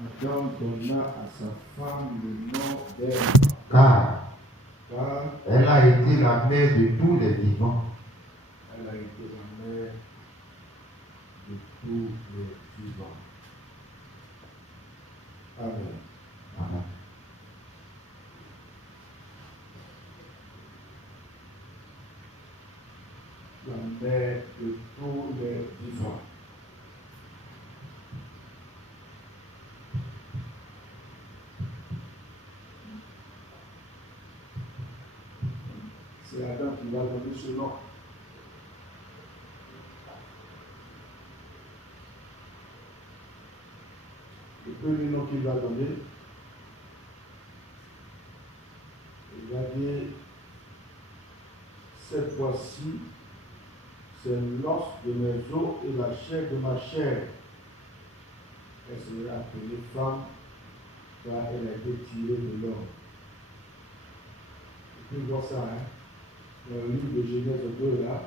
Adam donna à sa femme le nom d'Ève, car car elle a été la mère de tous les vivants. elle a été la mère de tous les vivants. Amen. Amen. La mère de tous les vivants. C'est Adam qui va donner ce nom. Le premier nom qu'il va donner, il va dire, cette fois-ci, c'est l'os de mes os et la chair de ma chair. Elle sera appelée femme, car elle a été tirée de l'homme. Tu peux voir ça, hein? Dans le livre de Genèse 2, là.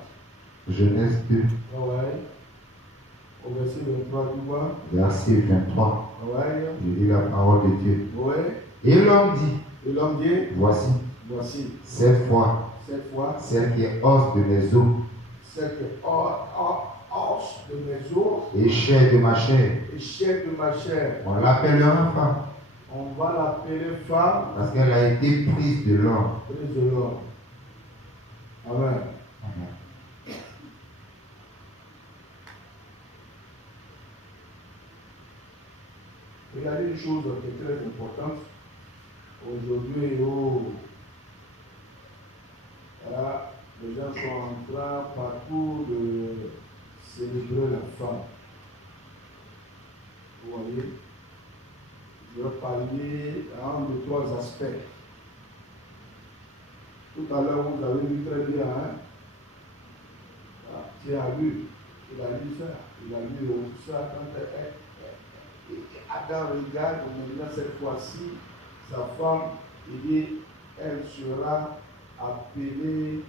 Genèse 2, Ouais. Au verset 23, tu vois? verset 23. Ouais. Je lis la parole de Dieu. Ouais. Et l'homme dit, Et l'homme dit, voici, voici, cette fois, celle qui est os de mes os cette os de mes os et chair de ma chair. et chair de ma chair. On l'appellera femme On va l'appeler femme, parce qu'elle a été prise de l'homme. prise de l'homme. Amen. Amen. Regardez une chose qui est très importante aujourd'hui. Voilà, les gens sont en train partout de célébrer la femme. Vous voyez, je vais parler à un de trois aspects. Tout à l'heure, vous avez vu très bien, hein? Ah, tu as lu, il a lu ça, il a lu ça quand Adam regarde, maintenant cette fois-ci, sa femme, il dit, elle sera appelée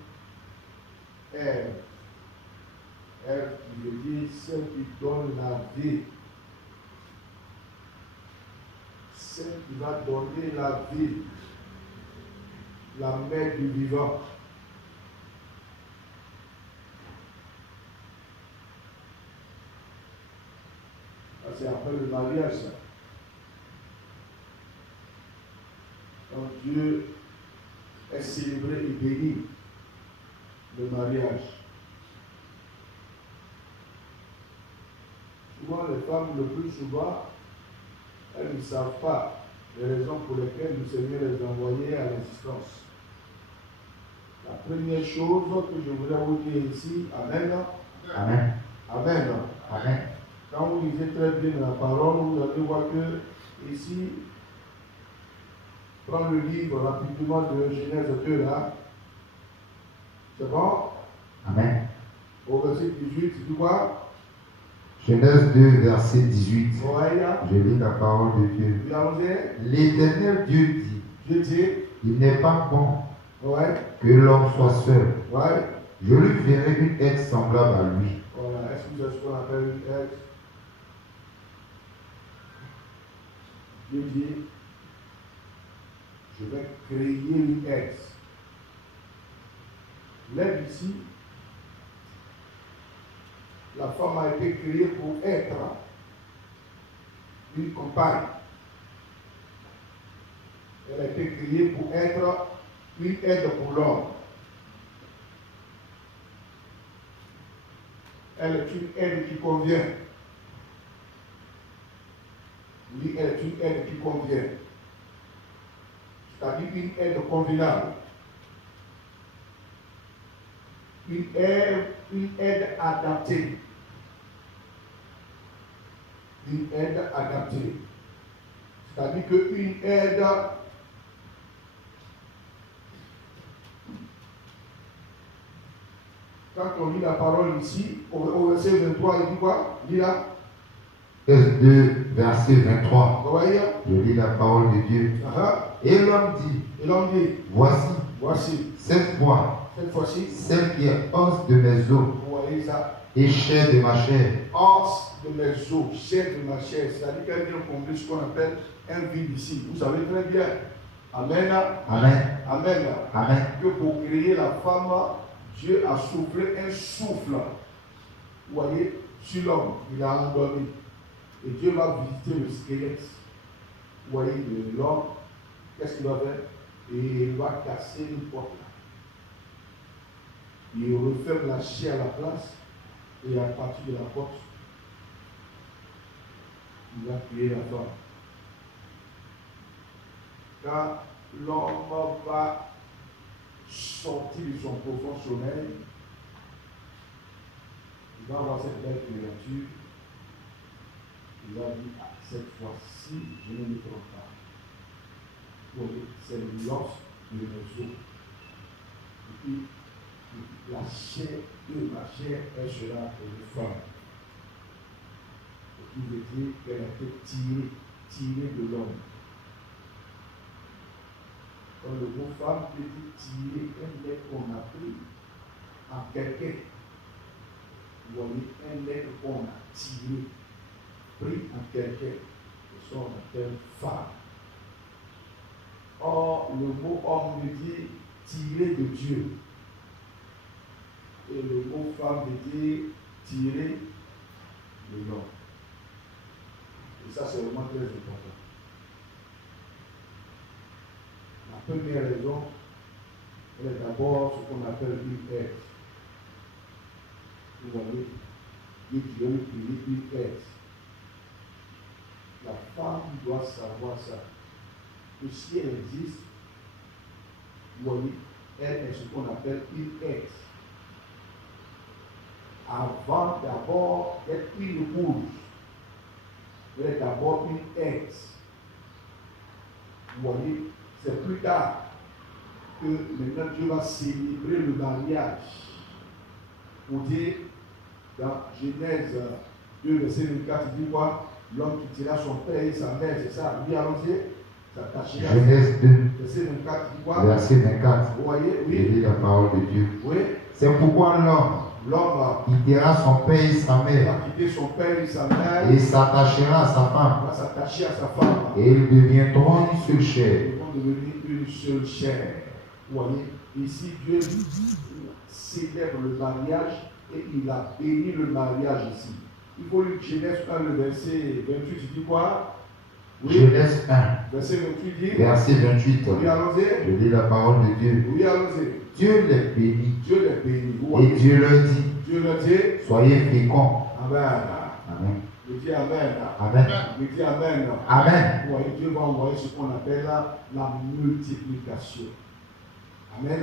Ève. Ève qui veut dire celle qui donne la vie. Celle qui va donner la vie. La mère du vivant. C'est après le mariage, ça. Quand Dieu est célébré et béni, le mariage. Souvent, les femmes, le plus souvent, elles ne savent pas les raisons pour lesquelles le Seigneur les a envoyées à l'existence. La première chose que je voudrais vous dire ici, Amen. Amen. Amen. Amen. Quand vous lisez très bien la parole, vous allez voir que ici, prends le livre rapidement de Genèse 2 là. C'est bon? Amen. Au verset 18, tu vois? Genèse 2, verset 18. Ouais. Je lis la parole de Dieu. L'Éternel Dieu dit, Je dis, il n'est pas bon ouais. que l'homme soit seul. Ouais. Je lui ferai une aide semblable à lui. Voilà. Est-ce que vous savez ce qu'on appelle une aide? Dieu dit, je vais créer une aide. L'aide ici, la femme a été créée pour être une compagne. Elle a été créée pour être une aide pour l'homme. Elle est une aide qui convient. Oui, elle est une aide qui convient. C'est-à-dire une aide convenable. Une aide adaptée. Une aide adaptée. C'est-à-dire qu'une aide quand on lit la parole ici, au verset 23, il dit quoi? Lis là. Genèse 2, verset 23. Vous voyez? Je lis la parole de Dieu. Et l'homme dit, voici, voici, cette fois, cette fois-ci, celle qui est os de mes os vous voyez ça, et chair de ma chair, os de mes os, chair de ma chair. C'est-à-dire qu'elle vient combler ce qu'on appelle un vide ici. Vous savez très bien. Amen. Amen, Amen. Amen, Que pour créer la femme, Dieu a soufflé un souffle. Vous voyez, sur l'homme, il a endormi. Et Dieu va visiter le squelette. Vous voyez, l'homme, qu'est-ce qu'il va faire? Et il va casser une porte là. Il referme la chair à la place. Et à partir de la porte, il va créer la femme. Quand l'homme va sortir de son profond sommeil, il va avoir cette belle créature. Il va dire, ah, cette fois-ci, je ne me trompe pas. Oui, c'est l'os de mes os. Et puis, la chair de ma chair, elle sera une femme. Et il veut dire qu'elle a été tirée de l'homme. Quand le mot femme peut dire tirer un lait qu'on a pris à quelqu'un. Vous voyez, un lait qu'on a tiré, pris à quelqu'un. Et ça, on appelle femme. Or, le mot homme veut dire tirer de Dieu. Et le mot femme veut dire tirer de l'homme. Et ça, c'est vraiment très important. La première raison, elle est d'abord ce qu'on appelle une aide. Vous voyez, Dieu qui veut créer une aide. La femme doit savoir ça. Que si elle existe, vous voyez, elle est ce qu'on appelle une aide. Avant d'abord d'être une épouse, elle est d'abord une aide. Vous voyez, c'est plus tard que maintenant Dieu va célébrer le mariage. Pour dire, dans Genèse 2, verset 24, il dit quoi? L'homme qui quittera son père et sa mère, c'est ça? Oui, allons-y. Genèse 2, verset 24, il dit quoi? verset 24. Vous voyez, Je oui. lis la parole de Dieu. Oui. C'est pourquoi l'homme quittera son père et sa mère, va quitter son père et sa mère, et s'attachera à sa femme, va s'attacher à sa femme. et ils deviendront une seule chair. Ils vont devenir une seule chair. Vous voyez, ici Dieu célèbre le mariage et il a béni le mariage ici. Il faut lire Genèse 1, le verset 28, il dit quoi? Oui. Genèse 1, Verset 28 dit. verset 28. Oui, allons-y. Je lis la parole de Dieu. Oui, allons-y. Dieu les bénit. Dieu les bénit. Et Dieu leur dit, Dieu leur dit, soyez féconds. Amen. Amen. Je dis Amen. Amen. Je dis Amen. Amen. Vous voyez, Dieu va envoyer ce qu'on appelle la multiplication. Amen.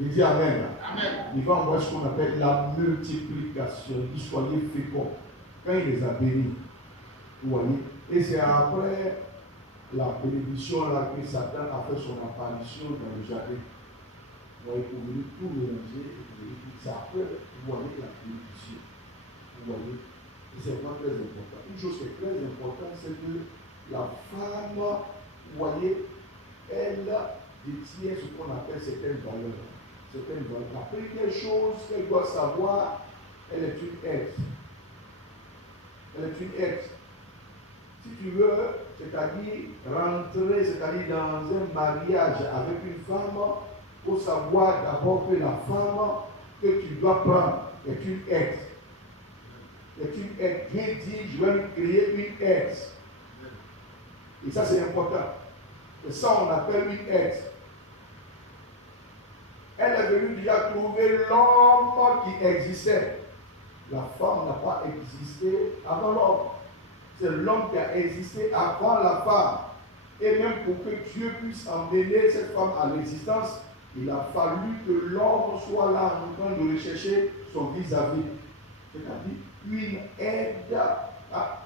Je dis Amen. Amen. Il va envoyer ce qu'on appelle la multiplication. Il dit soyez féconds. Quand il les a bénis, vous voyez, et c'est après la bénédiction là que Satan a fait son apparition dans le jardin. Vous voyez, pour venir tout mélanger, c'est après, vous voyez, la bénédiction. Vous voyez, et c'est vraiment très important. Une chose qui est très importante, c'est que la femme, vous voyez, elle détient ce qu'on appelle certaines valeurs. La première chose qu'elle doit savoir, elle est une aide. Elle est une aide. Si tu veux, c'est-à-dire rentrer, c'est-à-dire dans un mariage avec une femme, il faut savoir d'abord que la femme que tu dois prendre est une aide. Est une aide. Dieu dit, je vais lui créer une aide. Et ça, c'est important. Et ça, on appelle une aide. Elle est venue déjà trouver l'homme qui existait. La femme n'a pas existé avant l'homme. C'est l'homme qui a existé avant la femme. Et même pour que Dieu puisse emmener cette femme à l'existence, il a fallu que l'homme soit là en train de rechercher son vis-à-vis. C'est-à-dire une aide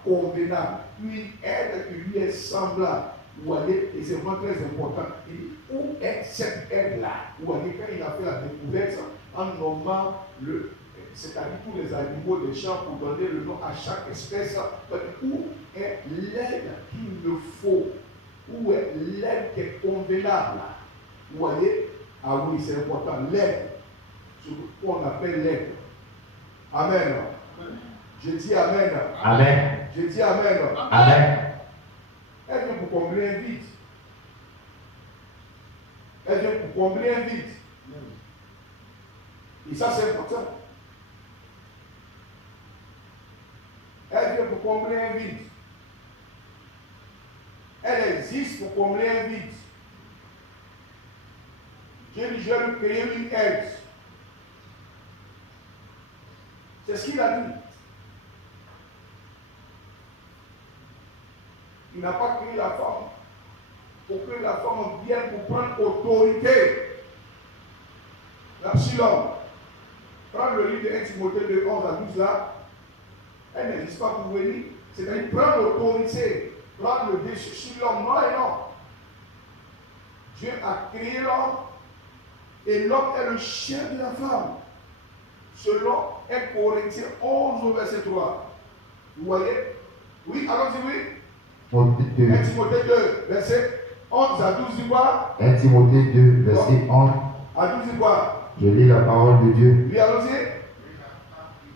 convenable, une aide qui lui est semblable. Vous voyez, et c'est vraiment très important. Il dit, où est cette aide-là? Vous voyez, quand il a fait la découverte en nommant c'est-à-dire tous les animaux des champs pour donner le nom à chaque espèce, où est l'aide qu'il me faut? Où est l'aide qui est convenable? Vous voyez? Ah oui, c'est important, l'aide, ce qu'on appelle l'aide. Amen. Je dis Amen. Amen. Je dis Amen. Amen. Elle vient pour combler un vide. Elle vient pour combler un vide. Et ça, c'est important. Elle vient pour combler un vide. Elle existe pour combler un vide. Dieu dit, je vais lui créer une aide. C'est ce qu'il a dit. Il n'a pas créé la femme pour que la femme vienne pour prendre autorité. L'absalom. Prends le livre de 1 Timothée de 11 à 12 là. Elle n'existe pas pour venir. C'est-à-dire prendre l'autorité, prendre le dessus sur l'homme. Non et non. Dieu a créé l'homme et l'homme est le chien de la femme. Selon 1 Corinthiens 11 au verset 3. Vous voyez? Oui, allons-y, oui. 1 Timothée 2, verset 11 à 12, dit quoi? 1 Timothée 2, verset 11 à 12, dit quoi? Je lis la parole de Dieu. Oui, allons-y.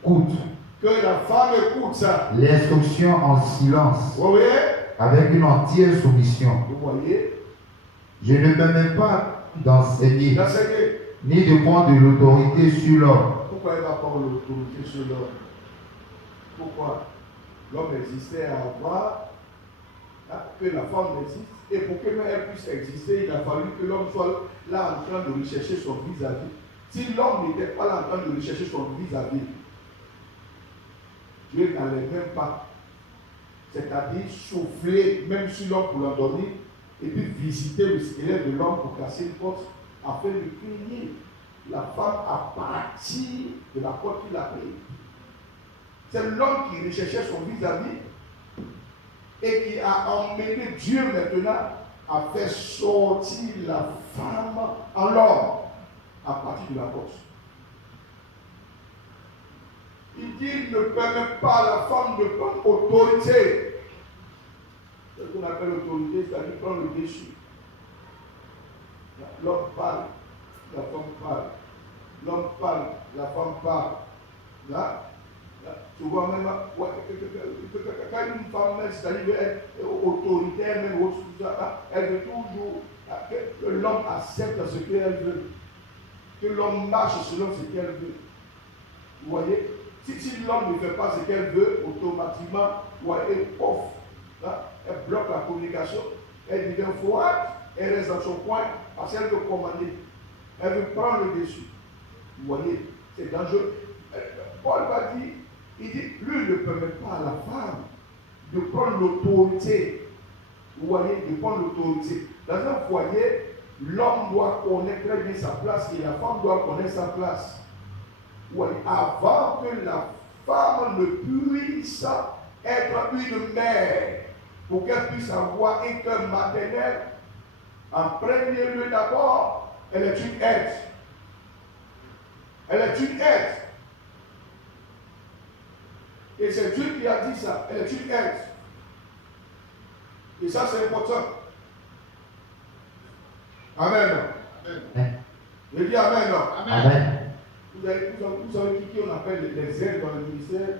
Écoute. Que la femme écoute ça. L'instruction en silence. Vous voyez? Avec une entière soumission. Vous voyez? Je ne me mets pas d'enseigner, ni de prendre de l'autorité sur l'homme. Pourquoi elle va prendre l'autorité sur l'homme? Pourquoi? L'homme existait avant que la femme existe. Et pour que même elle puisse exister, il a fallu que l'homme soit là en train de rechercher son vis-à-vis. Si l'homme n'était pas là en train de rechercher son vis-à-vis, Dieu n'allait même pas. C'est-à-dire souffler même sur l'homme pour l'endormir et puis visiter le squelette de l'homme pour casser une porte afin de créer la femme à partir de la porte qu'il a créée. C'est l'homme qui recherchait son vis-à-vis et qui a emmené Dieu maintenant à faire sortir la femme en l'homme à partir de la porte. Il dit ne permet pas à la femme de prendre autorité. C'est ce qu'on appelle autorité, c'est-à-dire prendre le dessus. L'homme parle, la femme parle. L'homme parle, la femme parle. Là, tu vois même, quand une femme, c'est-à-dire être autoritaire, même autre chose, elle veut toujours que l'homme accepte ce qu'elle veut. Que l'homme marche selon ce qu'elle veut. Vous voyez? Si l'homme ne fait pas ce qu'elle veut, automatiquement, elle bloque la communication, elle devient froide, elle reste dans son coin parce qu'elle veut commander. Elle veut prendre le dessus. Vous voyez, c'est dangereux. Paul va dire, il dit, lui ne permet pas à la femme de prendre l'autorité. Vous voyez, de prendre l'autorité. Dans un foyer, l'homme doit connaître très bien sa place et la femme doit connaître sa place. Avant que la femme ne puisse être une mère, pour qu'elle puisse avoir un cœur maternel, en premier lieu d'abord, elle est une aide. Elle est une aide. Et c'est Dieu qui a dit ça, elle est une aide. Et ça c'est important. Amen. Amen. Je dis Amen. Amen. Vous savez qui on appelle les aides dans le ministère?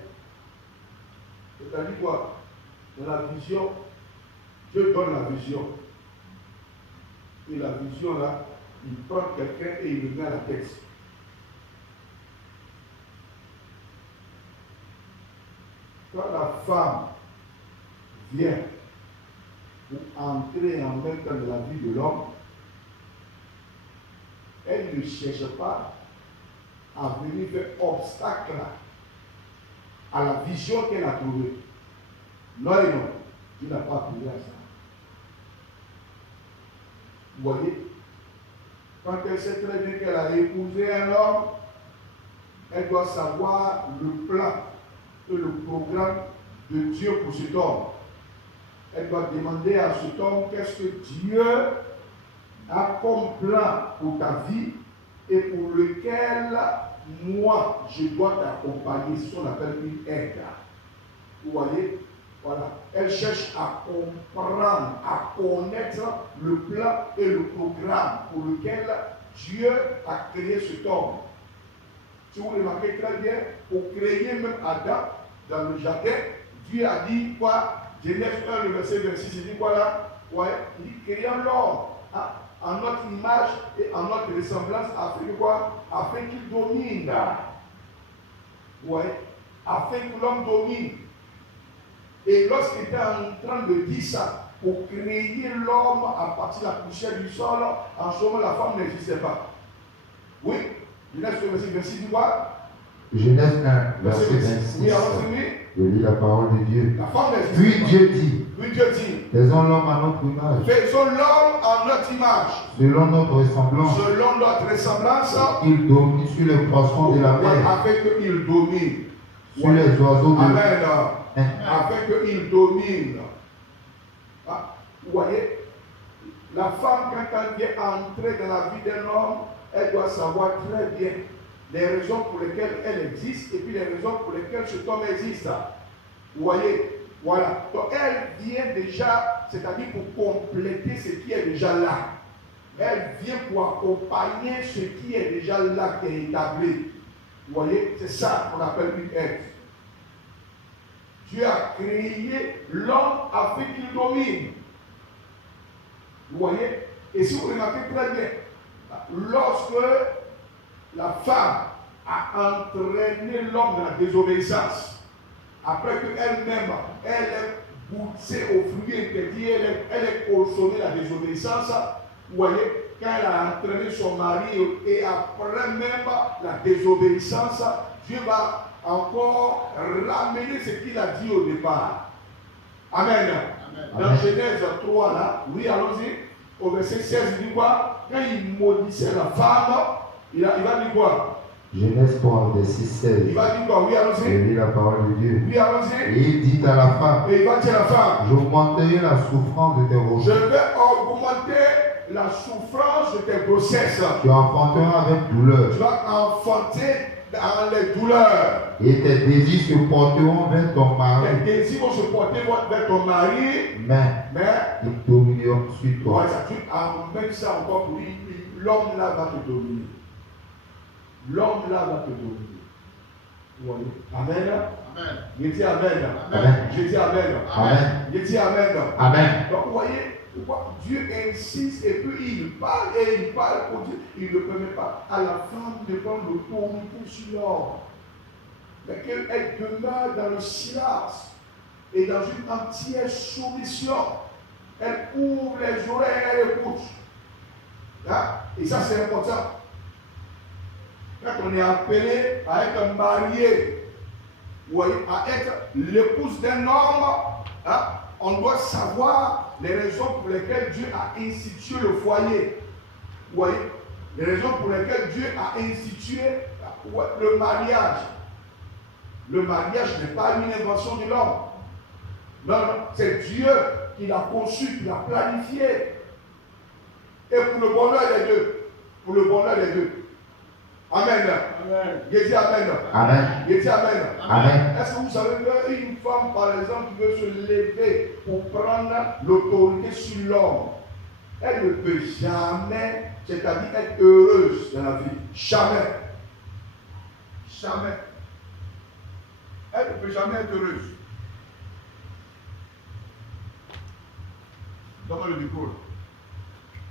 C'est-à-dire quoi? Dans la vision, Dieu donne la vision. Et la vision là, il prend quelqu'un et il le met à la tête. Quand la femme vient pour entrer en même temps dans la vie de l'homme, elle ne cherche pas à venir faire obstacle à la vision qu'elle a trouvée. Non et non, tu n'as pas appelé à ça. Vous voyez, quand elle sait très bien qu'elle a épousé un homme, elle doit savoir le plan et le programme de Dieu pour cet homme. Elle doit demander à cet homme qu'est-ce que Dieu a comme plan pour ta vie et pour lequel moi je dois t'accompagner. C'est ce qu'on appelle une aide. Vous voyez? Voilà. Elle cherche à comprendre, à connaître le plan et le programme pour lequel Dieu a créé cet homme. Si vous remarquez très bien, pour créer même Adam dans le jardin, Dieu a dit quoi? Genèse 1, le verset 26, il dit quoi là? Ouais, il dit créons l'homme en notre image et en notre ressemblance, afin de quoi? Afin qu'il domine. Ouais, afin que l'homme domine. Et lorsqu'il était en train de dire ça, pour créer l'homme à partir de la poussière du sol, en ce moment la femme n'existait pas. Oui, Genèse 1, verset 26, dit quoi? Genèse 1, verset 26. Oui, alors c'est lui. Je lis la parole de Dieu. La femme n'existait pas. Puis Dieu dit, faisons l'homme à notre image. Faisons l'homme à notre image. Selon notre ressemblance. Selon notre ressemblance. Il domine sur les poissons de la mer. Afin qu'il domine. Sur les oiseaux de Amen. Afin qu'il domine. Vous voyez, la femme, quand elle vient entrer dans la vie d'un homme, elle doit savoir très bien les raisons pour lesquelles elle existe et puis les raisons pour lesquelles cet homme existe. Vous voyez, voilà. Donc elle vient déjà, c'est-à-dire pour compléter ce qui est déjà là. Elle vient pour accompagner ce qui est déjà là, qui est établi. Vous voyez, c'est ça qu'on appelle une aide. Dieu a créé l'homme afin qu'il domine. Vous voyez? Et si vous remarquez très bien, lorsque la femme a entraîné l'homme dans la désobéissance, après qu'elle-même, elle ait goûté au fruit interdit, elle ait consommé la désobéissance, vous voyez, quand elle a entraîné son mari et après même la désobéissance, Dieu va encore ramener ce qu'il a dit au départ. Amen. Dans Genèse 3, là, oui, allons-y, au verset 16, il dit quoi? Quand il maudissait la femme, il va dire quoi? Genèse 3, verset 16. Il va dire quoi? Oui, allons-y. Je lis la parole de Dieu. Oui, allons-y. Et il dit à la femme, et il va dire à la femme, j'augmenterai la souffrance de tes je grossesses. vais augmenter la souffrance de tes grossesses. Tu enfanteras avec douleur. Tu vas enfanter dans les douleurs. Et tes désirs se porteront vers ton mari. Tes désirs vont se porter vers ton mari. Mais ils domineront sur toi. Ouais, ça, tu amènes ça encore pour dire, l'homme là va te dominer. L'homme là va te dominer. Vous voyez? Amen. Amen. Je dis Amen. Amen. Je dis Amen. Amen. Je dis Amen. Amen. Donc vous voyez, Dieu insiste et puis il parle pour Dieu. Il ne permet pas à la femme de prendre l'autorité sur l'homme. Mais qu'elle demeure dans le silence et dans une entière soumission. Elle ouvre les oreilles, elle écoute. Hein? Et ça c'est important. Quand on est appelé à être marié, ou à être l'épouse d'un homme, hein, on doit savoir les raisons pour lesquelles Dieu a institué le foyer. Vous voyez? Les raisons pour lesquelles Dieu a institué le mariage. Le mariage n'est pas une invention de l'homme. Non, non, c'est Dieu qui l'a conçu, qui l'a planifié. Et pour le bonheur des deux. Pour le bonheur des deux. Amen. Amen. Je dis Amen. Amen. Je dis Amen. Amen. Est-ce que vous savez qu'une femme, par exemple, qui veut se lever pour prendre l'autorité sur l'homme, elle ne peut jamais, c'est-à-dire être heureuse dans la vie. Jamais. Jamais. Elle ne peut jamais être heureuse. Donne-moi le micro.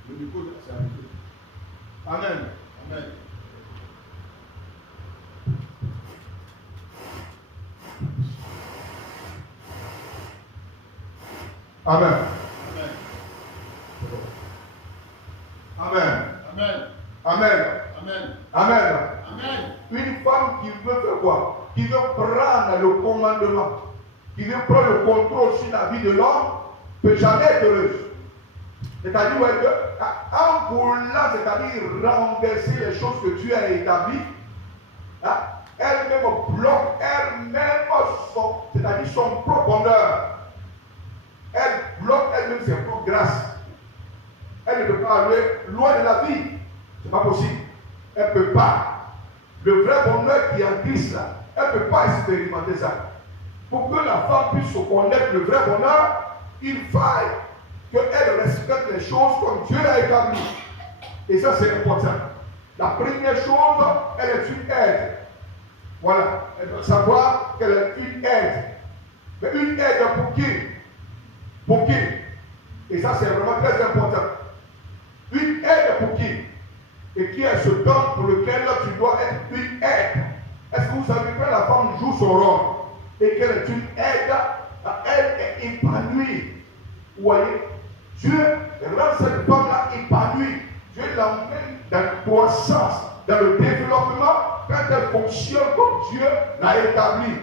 Le micro, c'est un micro. Amen. Amen. Amen. Amen. Amen. Amen. Amen. Amen. Amen. Une femme qui veut faire quoi? Qui veut prendre le commandement, qui veut prendre le contrôle sur la vie de l'homme, peut jamais être heureuse. C'est-à-dire qu'en voulant, c'est-à-dire renverser les choses que Dieu a établies, hein, elle-même bloque elle-même c'est-à-dire son propre bonheur. Elle bloque elle-même ses propres grâces. Elle ne peut pas aller loin de la vie. Ce n'est pas possible. Elle ne peut pas. Le vrai bonheur qui est en Christ, là, elle ne peut pas expérimenter ça. Pour que la femme puisse connaître le vrai bonheur, il faille qu'elle respecte les choses comme Dieu l'a établi. Et ça, c'est important. La première chose, elle est une aide. Voilà. Elle doit savoir qu'elle est une aide. Mais une aide pour qui? Pour qui? Et ça, c'est vraiment très important. Une aide pour qui? Et qui est ce don pour lequel tu dois être une aide? Est-ce que vous savez que la femme joue son rôle et qu'elle est une aide? Elle est épanouie. Vous voyez? Dieu rend cette femme-là épanouie. Dieu l'emmène dans la croissance, dans le développement, quand elle fonctionne comme Dieu l'a établi.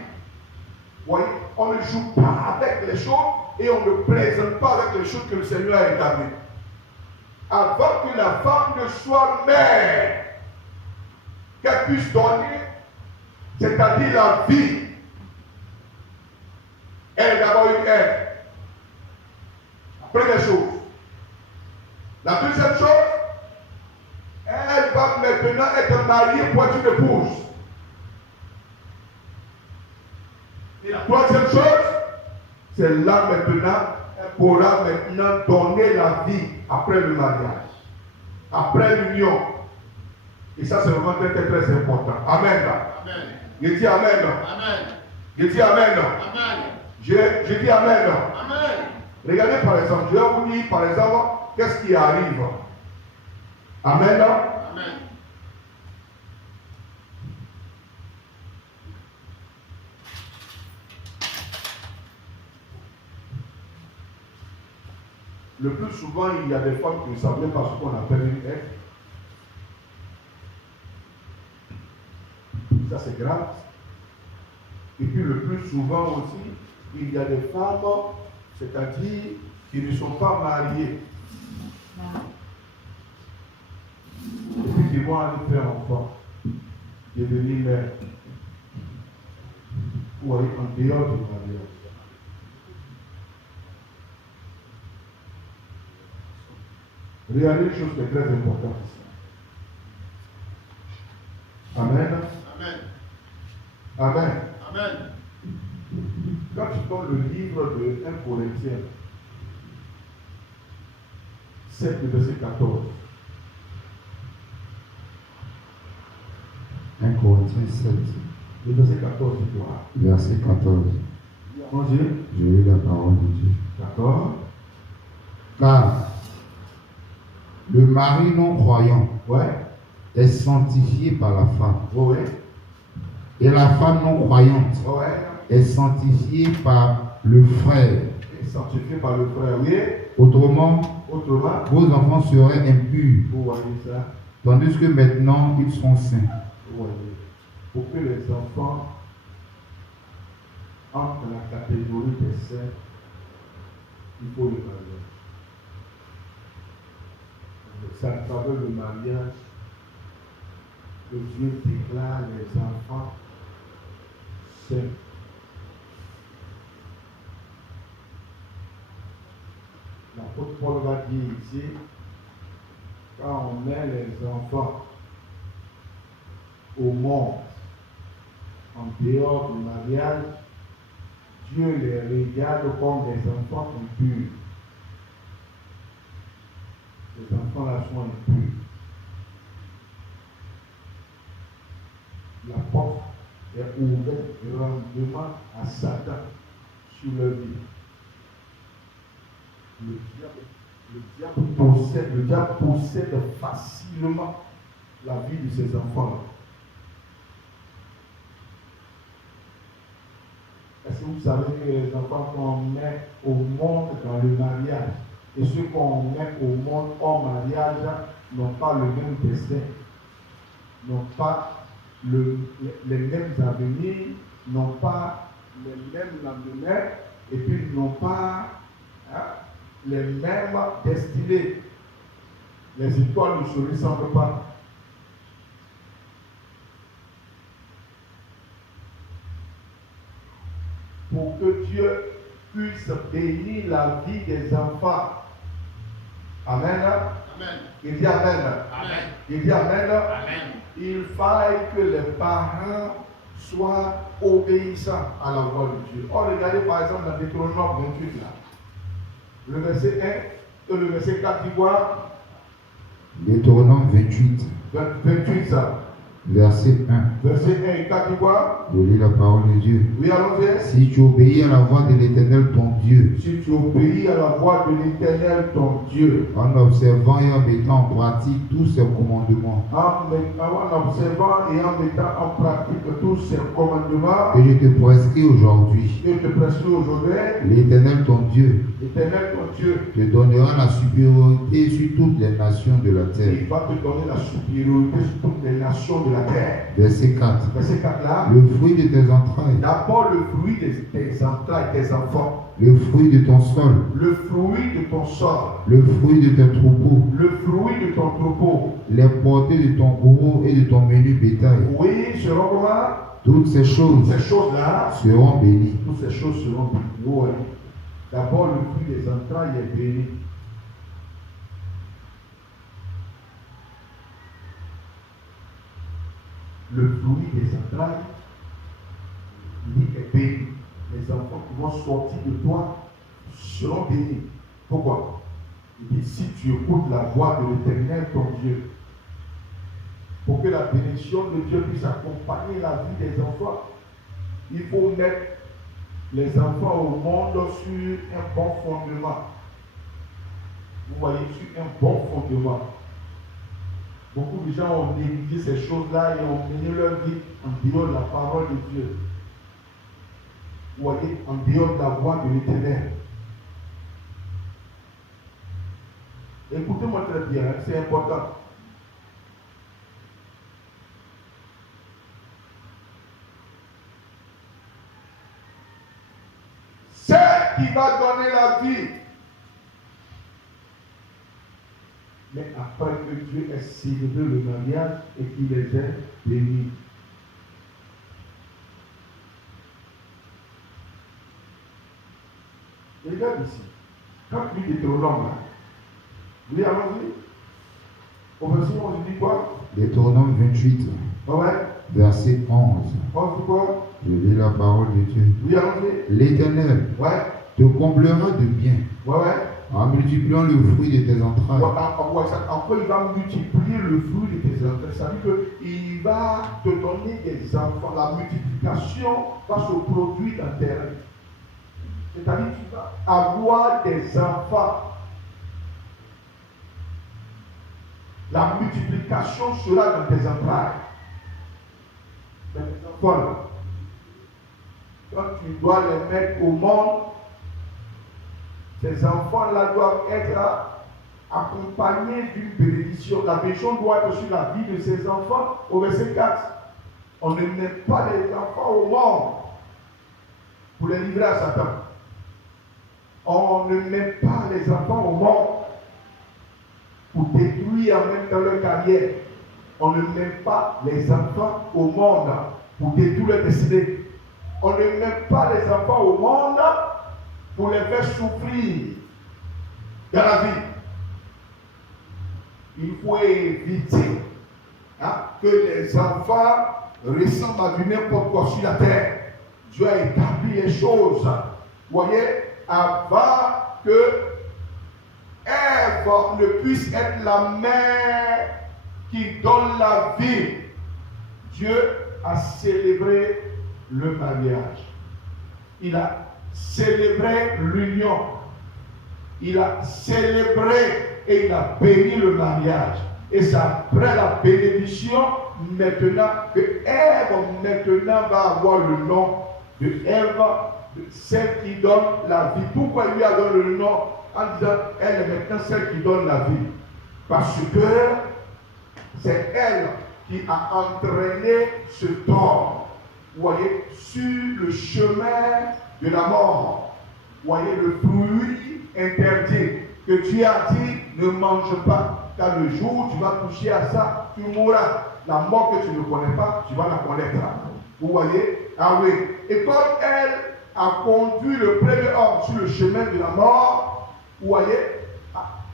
Vous voyez? On ne joue pas avec les choses et on ne plaisante pas avec les choses que le Seigneur a établies. Avant que la femme ne soit mère, qu'elle puisse donner, c'est-à-dire la vie, elle est d'abord une aide. Première chose. La deuxième chose, elle va maintenant être mariée pour être une épouse. Et la troisième chose, c'est là maintenant, elle pourra maintenant donner la vie après le mariage, après l'union. Et ça, c'est vraiment très, très, très important. Amen. Amen. Je dis Amen. Amen. Je dis Amen. Amen. Je dis Amen. Amen. Regardez par exemple, je vais vous dire par exemple, qu'est-ce qui arrive. Amen. Amen. Le plus souvent, il y a des femmes qui ne savent même pas ce qu'on appelle une aide. Ça, c'est grave. Et puis, le plus souvent aussi, il y a des femmes, c'est-à-dire qui ne sont pas mariées. Et puis, qui vont aller faire enfant, devenir mère. Ou aller en dehors du mariage. Regardez une chose qui est très importante ici. Amen. Amen. Amen. Amen. Quand tu donnes le livre de 1 Corinthiens 7, verset 14. 1 Corinthiens 7. Le verset 14, dis-toi. Verset 14. Mon Dieu. J'ai eu la parole de Dieu. D'accord. Car le mari non-croyant est sanctifié par la femme. Ouais. Et la femme non-croyante est sanctifiée par le frère. Sanctifié par le frère, oui. Autrement, vos enfants seraient impurs. Vous voyez ça? Tandis que maintenant, ils sont saints. Vous voyez. Pour que les enfants entrent dans la catégorie des saints, il faut le mariage. C'est à travers le mariage que Dieu déclare les enfants saints. L'apôtre Paul va dire ici, quand on met les enfants au monde, en dehors du mariage, Dieu les regarde comme des enfants impurs. Les enfants-là sont impurs. La porte est ouverte grandement à Satan sur leur vie. Le diable possède facilement la vie de ces enfants-là. Est-ce que vous savez que les enfants qu'on met au monde dans le mariage et ceux qu'on met au monde hors mariage n'ont pas le même destin, n'ont pas les mêmes avenirs, n'ont pas les mêmes lendemains et puis n'ont pas les mêmes destinées. Les étoiles ne se ressemblent pas. Pour que Dieu puisse bénir la vie des enfants. Amen. Amen. Il dit Amen. Amen. Il dit Amen. Amen. Il faille que les parents soient obéissants à la voix de Dieu. Oh, regardez par exemple dans Deutéronome 28 là. Le verset 1 et le verset 4 dit quoi? Deutéronome 28. 28 ça. Verset 1. Verset 1 et 4, dit quoi? Je lis la parole de Dieu. Oui, allons-y. Si tu obéis à la voix de l'Éternel ton Dieu, Si tu obéis à la voix de l'Éternel ton Dieu, en observant et en mettant en pratique tous ses commandements en observant et en mettant en pratique tous ces commandements que je te prescris aujourd'hui, que je te prescris aujourd'hui, l'Éternel ton Dieu l'Éternel ton Dieu, te donnera la supériorité sur toutes les nations de la terre. il va te donner la supériorité sur toutes les nations de la terre. Verset 4. Verset 4 là. Le fruit de tes entrailles, D'abord le fruit de tes entrailles, tes enfants, le fruit de ton sol, le fruit de ton sol, le fruit de tes troupeaux, le fruit de ton troupeau, les portées de ton gros et de ton menu bétail. oui, seront comment? Toutes ces choses Ces choses-là, seront bénies. toutes ces choses seront bénies. Oui. D'abord le fruit des entrailles est béni. Le fruit des entrailles, il est béni. Les enfants qui vont sortir de toi seront bénis. Pourquoi? Il dit, si tu écoutes la voix de l'Éternel, ton Dieu, pour que la bénédiction de Dieu puisse accompagner la vie des enfants, il faut mettre les enfants au monde sur un bon fondement. Vous voyez, sur un bon fondement. Beaucoup de gens ont négligé ces choses-là et ont mené leur vie en dehors de la parole de Dieu. Vous voyez, en dehors de la voix de l'Éternel. Écoutez-moi très bien, c'est important. C'est qui va donner la vie. Mais après que Dieu ait célébré le mariage et qu'il les ait bénis. Regarde ici. Quand tu lis Deutéronome, oui, allons-y. Au verset 11, il dit quoi? Deutéronome 28, Ouais. verset 11. 11 dit quoi? Je lis la parole de Dieu. Oui, allons-y. L'Éternel Ouais. te comblera de bien Ouais. en multipliant le fruit de tes entrailles. Après, il va multiplier le fruit de tes entrailles. Ça veut dire qu'il va te donner des enfants. La multiplication va se produire dans tes rêves. C'est-à-dire que tu vas avoir des enfants. La multiplication sera dans tes entrailles. Dans tes enfants, là. Quand tu dois les mettre au monde, ces enfants-là doivent être accompagnés d'une bénédiction. La bénédiction doit être sur la vie de ces enfants. Au verset 4, on ne met pas les enfants au monde pour les livrer à Satan. On ne met pas les enfants au monde pour détruire en même temps leur carrière. On ne met pas les enfants au monde pour détruire leur destinée. On ne met pas les enfants au monde pour les faire souffrir dans la vie. Il faut éviter que les enfants ressemblent à du n'importe quoi sur la terre. Dieu a établi les choses. Vous voyez, avant que Ève ne puisse être la mère qui donne la vie, Dieu a célébré le mariage. Il a célébré l'union. Il a célébré et il a béni le mariage. Et c'est après la bénédiction maintenant que Ève maintenant va avoir le nom de Ève, de celle qui donne la vie. Pourquoi il lui a donné le nom en disant elle est maintenant celle qui donne la vie? Parce que c'est elle qui a entraîné ce homme, vous voyez, sur le chemin de la mort. Vous voyez le fruit interdit que Dieu a dit ne mange pas, car le jour où tu vas toucher à ça, tu mourras. La mort que tu ne connais pas, tu vas la connaître. Vous voyez? Ah oui. Et comme elle a conduit le premier homme sur le chemin de la mort, vous voyez,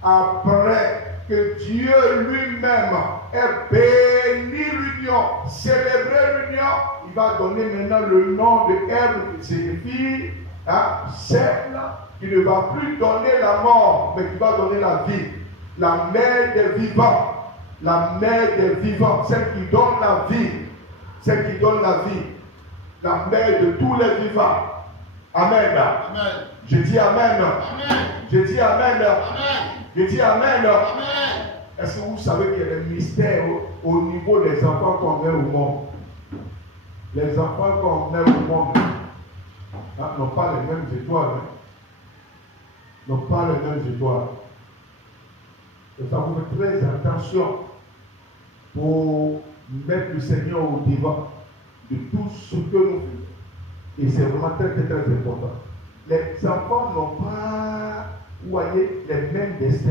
après que Dieu lui-même ait béni l'union, célébré l'union, il va donner maintenant le nom de Ève qui signifie celle qui ne va plus donner la mort, mais qui va donner la vie. La mère des vivants, la mère des vivants, celle qui donne la vie, celle qui donne la vie, la mère de tous les vivants. Amen. Amen. Je dis Amen. Amen. Je dis Amen. Amen. Je dis Amen. Amen. Est-ce que vous savez qu'il y a des mystères au niveau des enfants qu'on met au monde? Les enfants qu'on met au monde n'ont pas les mêmes étoiles. N'ont pas les mêmes étoiles. Et ça vous fait très attention pour mettre le Seigneur au devant de tout ce que nous faisons. Et c'est vraiment très, très, très important. Les enfants n'ont pas, vous voyez, les mêmes destins.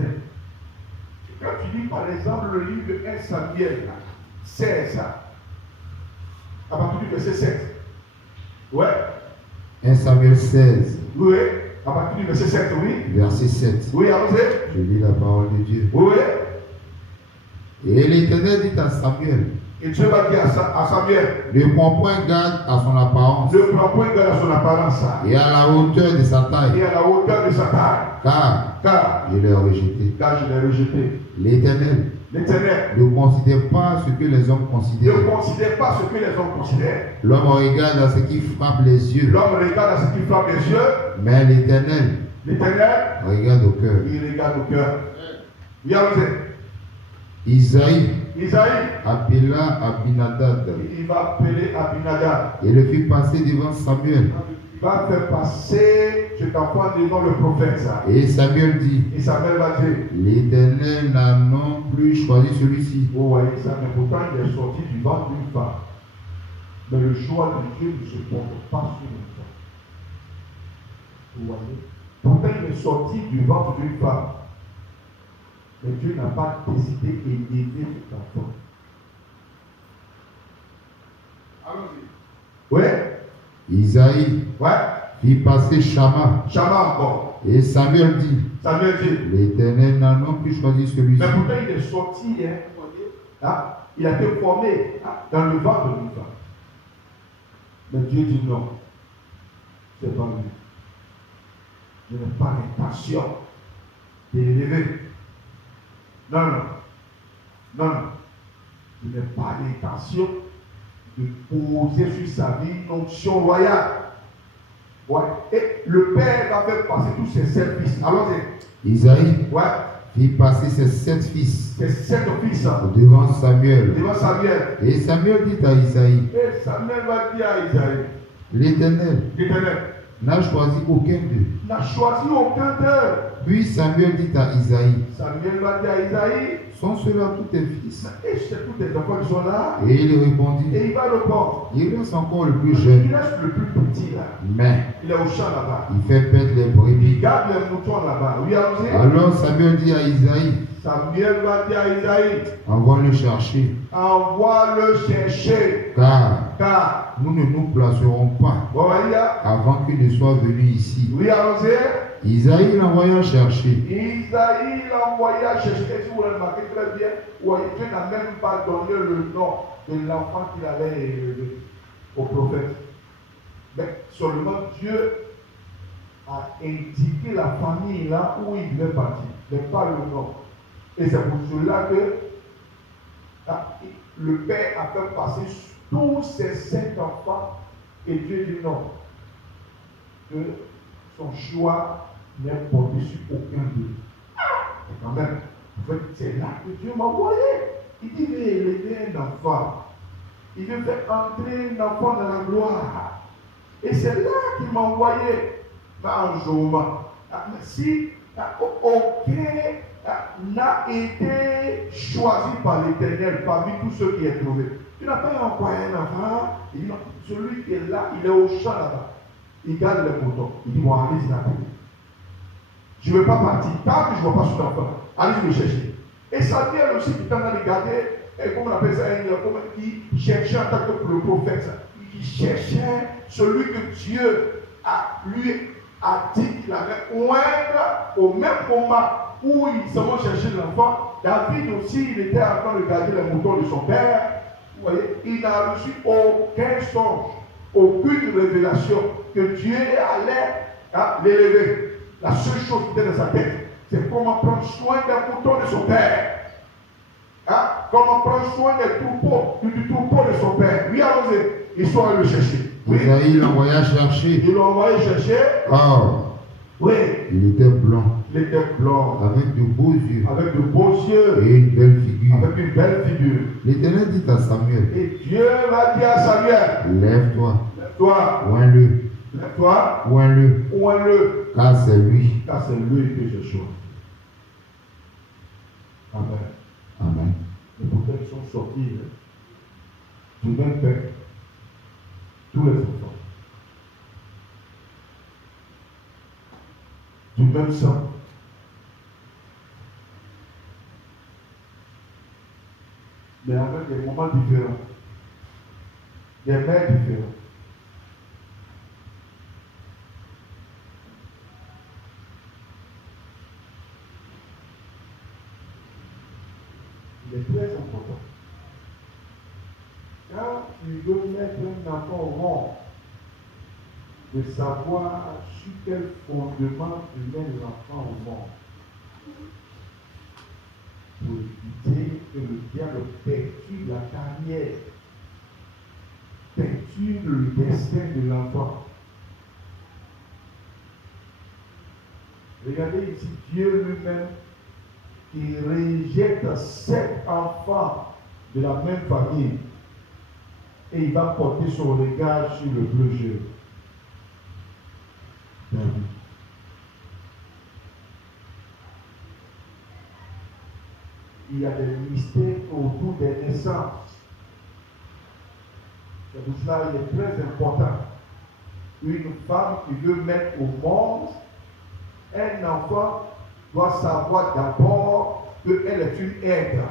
Quand tu lis par exemple le livre de 1 Samuel 16, à partir du verset 7. Ouais. 1 Samuel 16. Oui. À partir du verset 7, oui. Verset 7. Oui, allons-y. Je lis la parole de Dieu. Oui. Et l'Éternel dit à Samuel, Et Dieu va dire à Samuel, ne prends point garde à son apparence ne prends point garde à son apparence et à la hauteur de sa taille, et à la hauteur de sa taille, car je l'ai rejeté. car je l'ai rejeté. L'Éternel ne considère pas ce que les hommes considèrent. Ne considère pas ce que les hommes considèrent. L'homme regarde à ce qui frappe les yeux, L'homme regarde à ce qui frappe les yeux. mais l'Éternel regarde au cœur. Il regarde au cœur. Regardez. Isaïe Isaïe appela Abinadab il va appeler Abinadab. et le fit passer devant Samuel. Il va faire passer cet enfant devant le prophète. Et Samuel dit, Et Samuel va dire, l'Éternel n'a non plus choisi celui-ci. vous voyez ça, mais pourtant il est sorti du ventre d'une femme. Mais le choix de Dieu ne se porte pas sur une femme. Vous voyez? Pourtant il est sorti du ventre d'une femme. Mais Dieu n'a pas décidé et aidé cet enfant. Allons-y. Ouais? Isaïe Ouais? fit passer Shama. Shama encore. Et Samuel dit, Samuel dit, l'Éternel n'a non plus choisi celui-ci. mais pourtant il est sorti, il a été formé dans le ventre d'une femme. Mais Dieu dit non, c'est pas lui. Je n'ai pas l'intention de l'élever. Non, non, non, non. Je n'ai pas l'intention de poser sur sa vie une onction royale. Ouais. Et le père va faire passer tous ses 7 fils. Allons-y. Isaïe Ouais. fit passer ses 7 fils Ses 7 fils devant Samuel. devant Samuel. Et Samuel dit à Isaïe, Et Samuel va dire à Isaïe, l'Éternel l'Éternel n'a choisi aucun d'eux. n'a choisi aucun d'eux. Puis Samuel dit à Isaïe, Samuel va dire à Isaïe, sont ceux-là tous tes fils? et c'est tous tes enfants qui sont là. Et il répondit, Et il va répondre. il reste encore le plus Il jeune, reste le plus petit là. mais Il est au champ là-bas. il fait paître les Il brebis. garde les moutons là-bas. Oui, allons-y. Alors Samuel dit à Isaïe, Samuel va dire à Isaïe, envoie le chercher, envoie le chercher. Car, nous ne nous placerons pas bon, voyez, avant qu'il ne soit venu ici. oui, allons-y. Isaïe l'envoya chercher. Isaïe l'envoya chercher. Si vous remarquez très bien, voyez, Dieu n'a même pas donné le nom de l'enfant qu'il allait élever au prophète. Mais seulement Dieu a indiqué la famille là où il devait partir, mais pas le nom. Et c'est pour cela que le père a fait passer tous ses 5 enfants et Dieu dit non. Que son choix n'est porté sur aucun d'eux. Et quand même, en fait, c'est là que Dieu m'a envoyé. Il dit, il veut élever un enfant. Il veut faire entrer un enfant dans la gloire. Et c'est là qu'il m'a envoyé. Pas un jour. Si aucun n'a été choisi par l'Éternel parmi tous ceux qui est trouvé. Tu n'as pas envoyé un enfant. Il dit non, celui qui est là, il est au champ là-bas. Il garde les moutons. Il dit, bon, allez-y là. Je ne veux pas partir. Tant que je ne vois pas cet enfant, allez-y le chercher. Et Samuel aussi qui est en train de garder, comment on appelle ça, qui cherchait en tant que le prophète, qui cherchait celui que Dieu lui a dit qu'il allait oindre au même moment où ils s'en vont chercher l'enfant. David aussi, il était en train de garder les moutons de son père. Vous voyez, il n'a reçu aucun songe, aucune révélation que Dieu allait l'élever. La seule chose qui était dans sa tête, c'est comment prendre soin des moutons de son père. comment prendre soin des troupeaux, du troupeau de son père. Oui, allons-y. Ils sont allés le chercher. Oui. Isaïe l'envoya chercher. Ils l'ont envoyé chercher. Or, oui. Il était blanc. Il était blanc. Avec de beaux yeux. Avec de beaux yeux. Et une belle figure. Avec une belle figure. L'Éternel dit à Samuel. Et Dieu va dire à Samuel. Lève-toi. Lève-toi. Oins-le. Lève-toi. Oins-le. Oins-le. Car c'est lui. Car c'est lui que je choisis. Amen. Amen. Et pourtant ils sont sortis du même père. Tous les enfants. Du même sang. Mais avec des moments différents. Des mères différents. Il est très important. Quand tu veux mettre un enfant au monde, de savoir sur quel fondement tu mets l'enfant au monde. Pour éviter que le diable perturbe la carrière, perturbe le destin de l'enfant. Regardez ici, Dieu lui-même qui rejette 7 enfants de la même famille et il va porter son regard sur le bleu jeu. Il y a des mystères autour des naissances. C'est pour cela qu'il est très important. Une femme qui veut mettre au monde un enfant doit savoir d'abord qu'elle est une aide.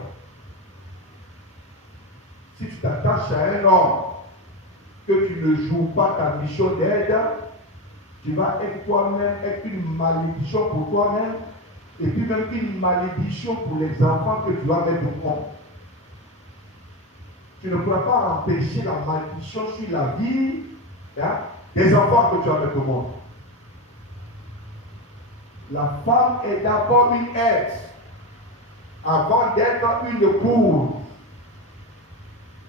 Si tu t'attaches à un homme, que tu ne joues pas ta mission d'aide, tu vas être toi-même être une malédiction pour toi-même et puis même une malédiction pour les enfants que tu vas mettre au monde. Tu ne pourras pas empêcher la malédiction sur la vie des enfants que tu vas mettre au monde. La femme est d'abord une aide avant d'être une épouse.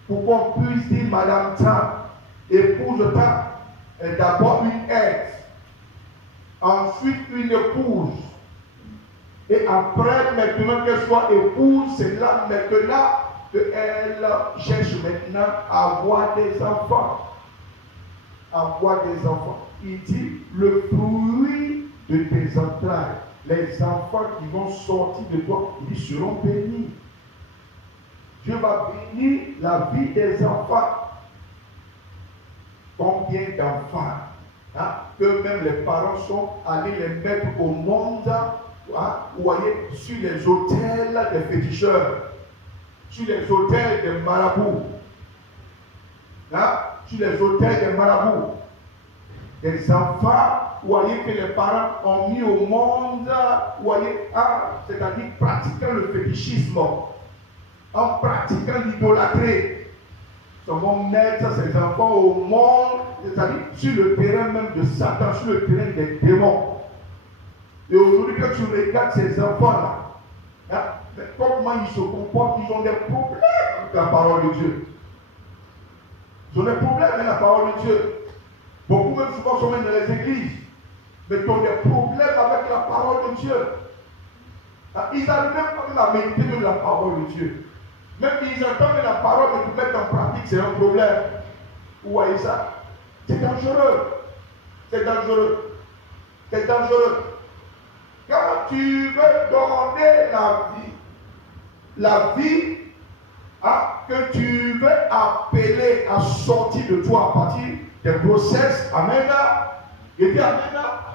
Pour qu'on puisse dire Madame Ta, épouse Ta, est d'abord une aide. Ensuite une épouse. Et après, maintenant qu'elle soit épouse, c'est là maintenant qu'elle cherche maintenant à avoir des enfants. Avoir des enfants. Il dit le fruit de tes entrailles, les enfants qui vont sortir de toi, ils seront bénis. Dieu va bénir la vie des enfants. Combien d'enfants que même les parents sont allés les mettre au monde, vous voyez, sur les autels des féticheurs, sur les autels des marabouts, sur les autels des marabouts. Des enfants, vous voyez, que les parents ont mis au monde, vous voyez, c'est-à-dire pratiquant le fétichisme, en pratiquant l'idolâtrie. Ils vont mettre ces enfants au monde, c'est-à-dire sur le terrain même de Satan, sur le terrain des démons. Et aujourd'hui, quand tu regardes ces enfants-là, comment ils se comportent, ils ont des problèmes avec la parole de Dieu. Ils ont des problèmes avec la parole de Dieu. Beaucoup même souvent sont même dans les églises, mais ils ont des problèmes avec la parole de Dieu. Ils n'arrivent même pas à méditer de la parole de Dieu. Même qu'ils entendent la parole, mais pour mettre en pratique, c'est un problème. Vous voyez ça? C'est dangereux. C'est dangereux. C'est dangereux. Quand tu veux donner la vie que tu veux appeler à sortir de toi à partir des grossesses, amen. Et dis amen.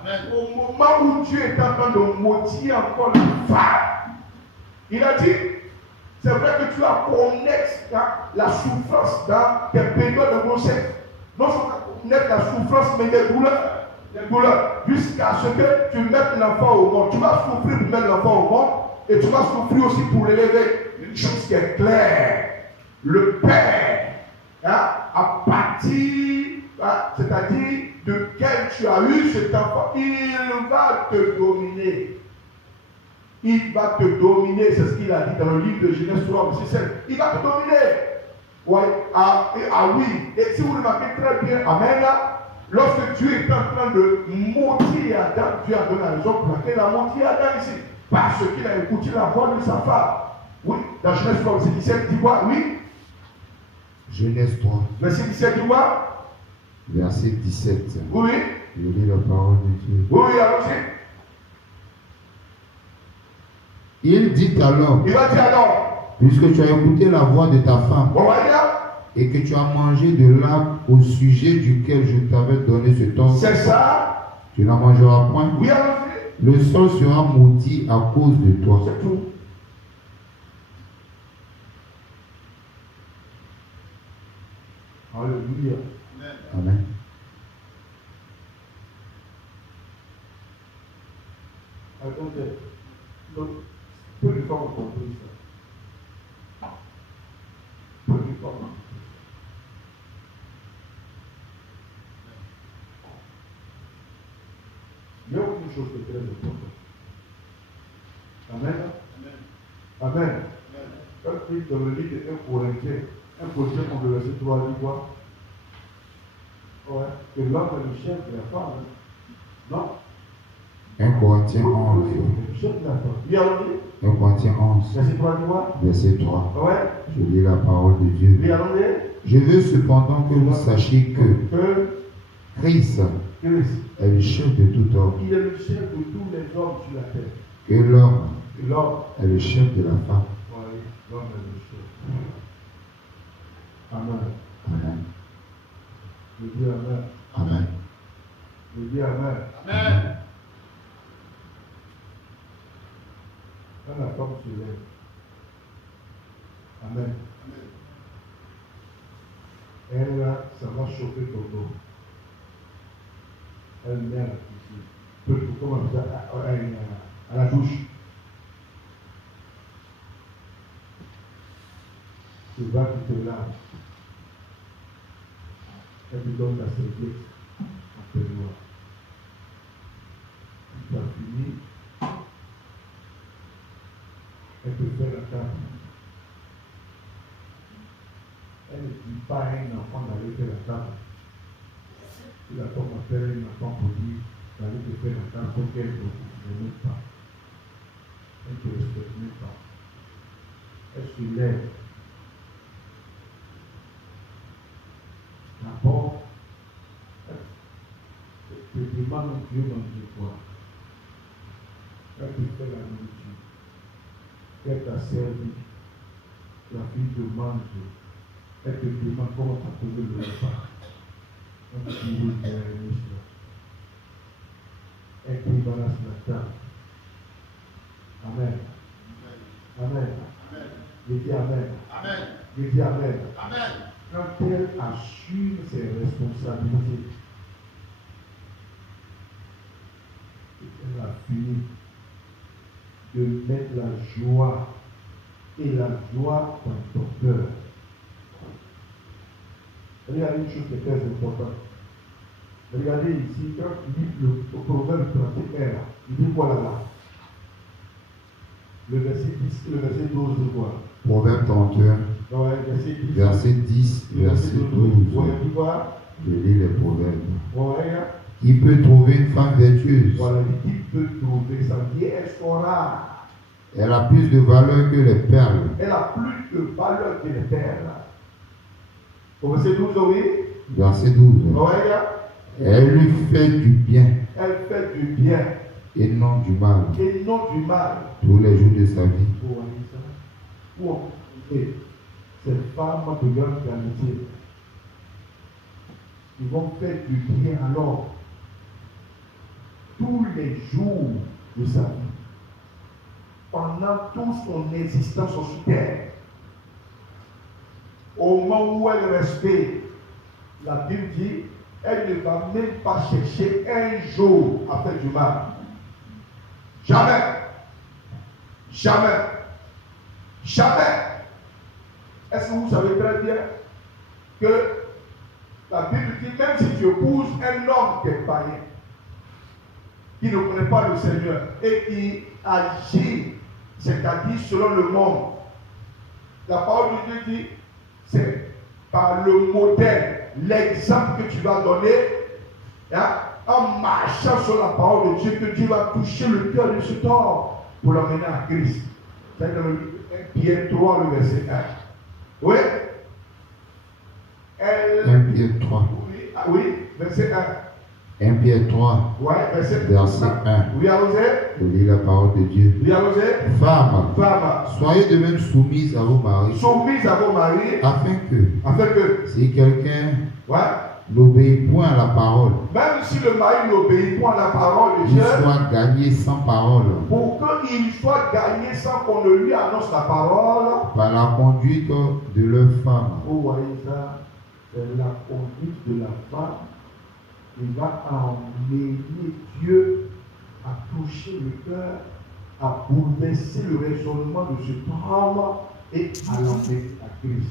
Amen. Au moment où Dieu est en train de motiver encore la femme, il a dit, c'est vrai que tu as connecté la souffrance dans tes périodes de grossesse. Non seulement connaître la souffrance, mais des douleurs, jusqu'à ce que tu mettes l'enfant au monde. Tu vas souffrir pour mettre l'enfant au monde, et tu vas souffrir aussi pour l'élever. Une chose qui est claire, le Père, à partir, c'est-à-dire de quel tu as eu cet enfant, il va te dominer. il va te dominer. C'est ce qu'il a dit dans le livre de Genèse 3, verset 7. Il va te dominer. Ouais. Ah oui. Et si vous remarquez très bien, amen là, lorsque Dieu est en train de mentir à Adam, Dieu a donné la raison pour laquelle il a menti à Adam ici. Parce qu'il a écouté la voix de sa femme. Oui, dans Genèse 3, verset 17, dis quoi? Oui. Genèse 3. Verset 17, dis quoi? Verset 17. Oui. Je lis la parole de Dieu. Oui, allons-y. Il dit alors, Il va dire alors, puisque tu as écouté la voix de ta femme, on va dire, et que tu as mangé de l'arbre au sujet duquel je t'avais donné cet ordre, c'est ça. tu n'en mangeras point. Oui, allons-y. Le sol sera maudit à cause de toi. C'est tout. Alléluia. Amen. Attendez. Donc, peu de temps ont compris ça. Peu de temps ont compris ça. Il y a autre chose qui est très importante. Amen. Amen. Quand il dit dans le livre de 1 Corinthiens, on le verset 3 dit quoi? Ouais. Que l'homme est le chef de la femme. Non? 1 Corinthiens 11. Le chef de la femme. Il y a allons-y. 1 Corinthiens 11. Verset 3 dit quoi? Verset 3. Ouais. Je lis la parole de Dieu. Il y a allons-y. Je veux cependant que vous sachiez que Christ Christ, est le chef de tout homme, il est le chef de tous les hommes sur la terre. que l'homme Et l'homme, est le chef de la femme. oui, l'homme est le chef. Amen. Amen. Je dis Amen. Amen. Je dis Amen. Amen. Quand la femme se lève, Amen. Elle, ça va chauffer ton dos. Elle met à la cuisine. Comme ça, à la douche. Tu vas, tu te laves. Elle te donne la serviette en peignoir. Tu as fini. Elle te fait la table. Elle ne dit pas à un enfant d'aller faire la table. Il attend ma père et un enfant pour lui d'aller te faire la table pour qu'elle ne même pas. Elle ne te respecte même pas. Elle se lève. D'abord, elle te demande un Dieu manger quoi. Elle te fait la nourriture. Elle t'a servi. La fille te mange. Elle te demande comment tu as posé le repas. Elle te dit oui, elle te balance la table. Amen. Amen. Je dis Amen. Amen. Je dis Amen. Amen. Quand elle assume ses responsabilités, elle a fini de mettre la joie et la joie dans ton cœur. Regardez une chose qui est très importante. Regardez ici, quand il lit le proverbe 31, il dit quoi là-bas? Le verset 10, le verset 12, c'est quoi? Proverbe 31, Ouais, verset 10. verset 10, verset 12. Ouais, tu vois? Je lis les proverbes. Ouais, Qui peut trouver une femme vertueuse? voilà, qui peut trouver ça? Dit, elles sont rares. Elle a plus de valeur que les perles. Elle a plus de valeur que les perles. Au verset 12, oui? Verset 12. Ouais, Elle lui fait du bien elle fait du bien et non du mal et non du mal. tous les jours de sa vie. Vous voyez ça? Pour ces femmes de grande qualité, ils vont faire du bien alors tous les jours de sa vie, pendant toute son existence sur terre. Au moment où elle respecte, la Bible dit, elle ne va même pas chercher un jour à faire du mal. Jamais. Jamais. Jamais. Est-ce que vous savez très bien que la Bible dit, même si tu épouses un homme qui est païen, qui ne connaît pas le Seigneur et qui agir, c'est-à-dire selon le monde. La parole de Dieu dit, c'est par le modèle, l'exemple que tu vas donner, hein, en marchant sur la parole de Dieu, que Dieu va toucher le cœur de cet homme pour l'amener à Christ. C'est dans le 1 Pierre 3, le verset 1. Oui? 1 Pierre 3. Oui, oui, verset 1. 1 Pierre 3, Ouais, verset 1. Oui, allons-y. Je lis la parole de Dieu. Oui, allons-y. Femmes, Femmes, soyez de même soumises à vos maris, soumises à vos maris, afin que, si quelqu'un ouais, n'obéit point à la parole, même si le mari n'obéit point à la parole de il Dieu, soit gagné sans parole, pour qu'il soit gagné sans qu'on ne lui annonce la parole, par la conduite de leur femme. vous voyez ça, c'est la conduite de la femme. Il va emmener Dieu à toucher le cœur, à bouleverser le raisonnement de ce homme et à l'emmener à Christ.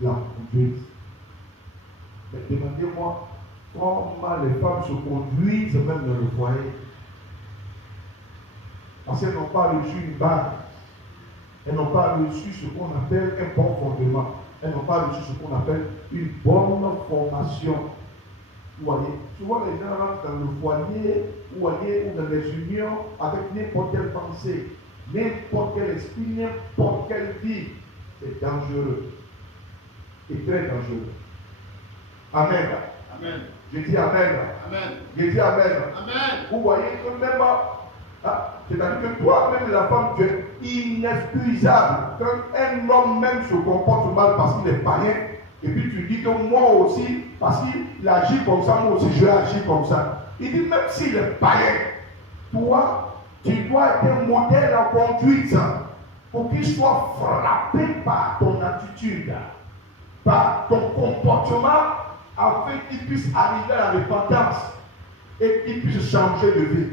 La conduite. Mais demandez-moi comment les femmes se conduisent même dans le foyer. Parce qu'elles n'ont pas reçu une base. Elles n'ont pas reçu ce qu'on appelle un bon fondement. Elles n'ont pas reçu ce qu'on appelle une bonne formation. Vous voyez, souvent les gens rentrent dans le foyer, ou dans les unions avec n'importe quelle pensée, n'importe quel esprit, n'importe quelle vie. C'est dangereux. Et très dangereux. Amen. Amen. Je dis Amen. Amen. Je dis Amen. Amen. Vous voyez que même, c'est-à-dire que toi-même, la femme, tu es inexcusable. Quand un homme même se comporte mal parce qu'il est païen, et puis tu dis que moi aussi, parce qu'il agit comme ça, moi aussi je vais agir comme ça. Il dit même s'il est païen, toi, tu dois être un modèle en conduite pour qu'il soit frappé par ton attitude, par ton comportement, afin qu'il puisse arriver à la repentance et qu'il puisse changer de vie.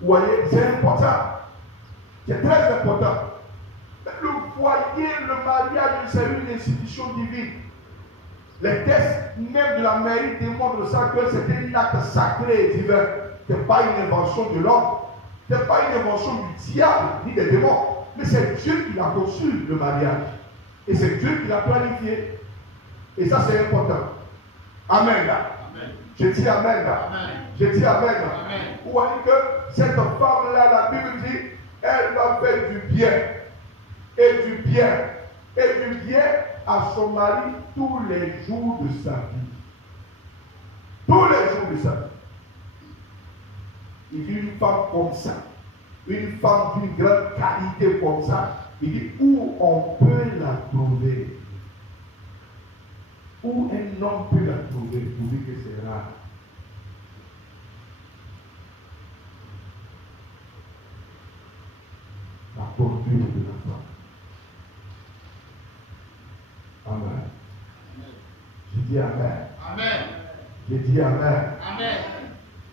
Vous voyez, c'est important. C'est très important. Le foyer, le mariage, c'est une institution divine. Les textes même de la mairie démontrent ça que c'est un acte sacré et divin. Ce n'est pas une invention de l'homme. Ce n'est pas une invention du diable ni des démons. Mais c'est Dieu qui l'a conçu, le mariage. Et c'est Dieu qui l'a planifié. Et ça, c'est important. Amen. Amen. Je dis Amen. Amen. Je dis Amen. Amen. Vous voyez que cette femme-là, la Bible dit, elle va faire du bien. Et du bien. Et du bien à son mari tous les jours de sa vie. Tous les jours de sa vie. Il dit une femme comme ça. Une femme d'une grande qualité comme ça. Il dit où on peut la trouver. Où un homme peut la trouver. Vous dites que c'est rare. La conduite de la femme. Amen. Je dis Amen. Amen. Je dis Amen. Amen.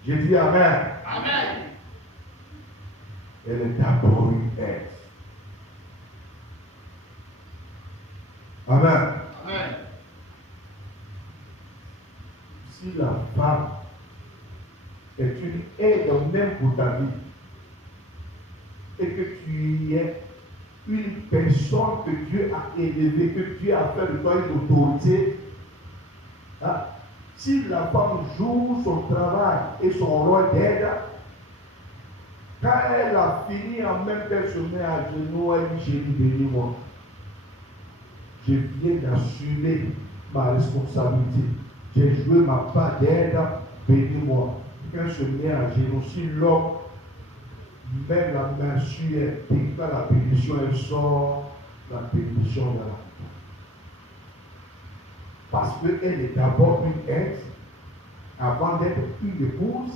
Je dis Amen. Amen. Elle est d'abord une aide. Amen. Amen. Si la femme est une aide même pour ta vie, et que tu es une personne que Dieu a élevée, que Dieu a fait de toi une autorité, hein? Si la femme joue son travail et son rôle d'aide, quand elle a fini, en même temps, elle se met à genoux, elle dit, chérie, bénis-moi. Je viens d'assumer ma responsabilité. J'ai joué ma part d'aide, bénis-moi. Quand elle se met à genoux, si l'homme met la main sur elle, et quand la bénédiction, elle sort, la bénédiction dans la main. Parce qu'elle est d'abord une aide, avant d'être une épouse,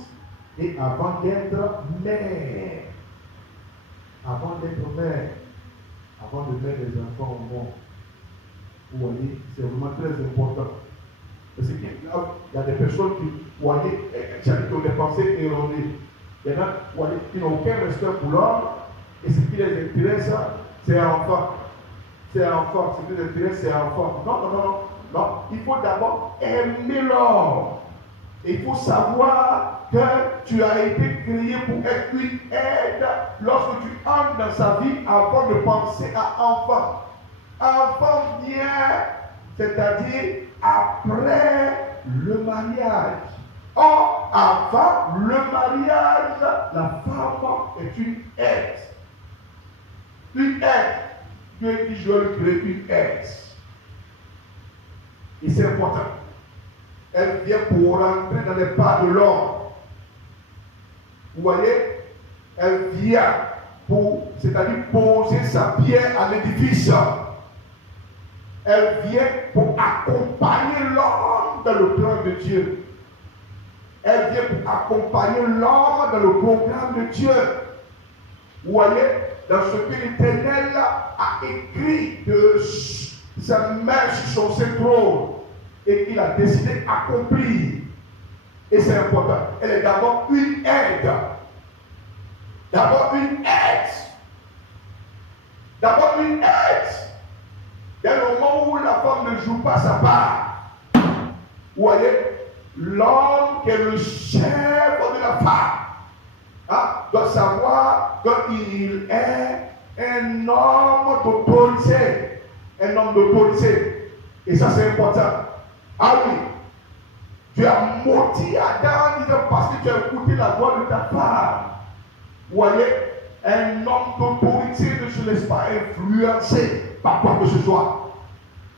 et avant d'être mère. Avant d'être mère. Avant de mettre les enfants au monde. Vous voyez, c'est vraiment très important. Parce qu'il y a des personnes qui, vous voyez, qui ont des pensées erronées. Il y en a qui n'ont aucun respect pour l'homme, et ce qui les intéresse, c'est un enfant. C'est un enfant. Ce qui les intéresse, c'est un enfant. Non, non, non, non. Non, il faut d'abord aimer l'homme. Il faut savoir que tu as été créé pour être une aide lorsque tu entres dans sa vie avant de penser à enfant. Enfant vient, c'est-à-dire après le mariage. Or, avant le mariage, la femme est une aide. Une aide. Dieu dit, je vais lui créer une aide. Et c'est important. Elle vient pour rentrer dans les pas de l'homme. Vous voyez, elle vient pour, c'est-à-dire poser sa pierre à l'édifice. Elle vient pour accompagner l'homme dans le plan de Dieu. Elle vient pour accompagner l'homme dans le programme de Dieu. Vous voyez, dans ce que l'Éternel a écrit de sa main sur son trône et qu'il a décidé d'accomplir. Et c'est important. Elle est d'abord une aide. D'abord une aide. D'abord une aide. Dès le moment où la femme ne joue pas sa part, vous voyez, l'homme qui est le chef de la femme doit savoir qu'il est un homme d'autorité. Un homme d'autorité. Et ça c'est important. Ah oui, tu as maudit Adam parce que tu as écouté la voix de ta femme. Vous voyez, un homme d'autorité ne se laisse pas influencer par quoi que ce soit.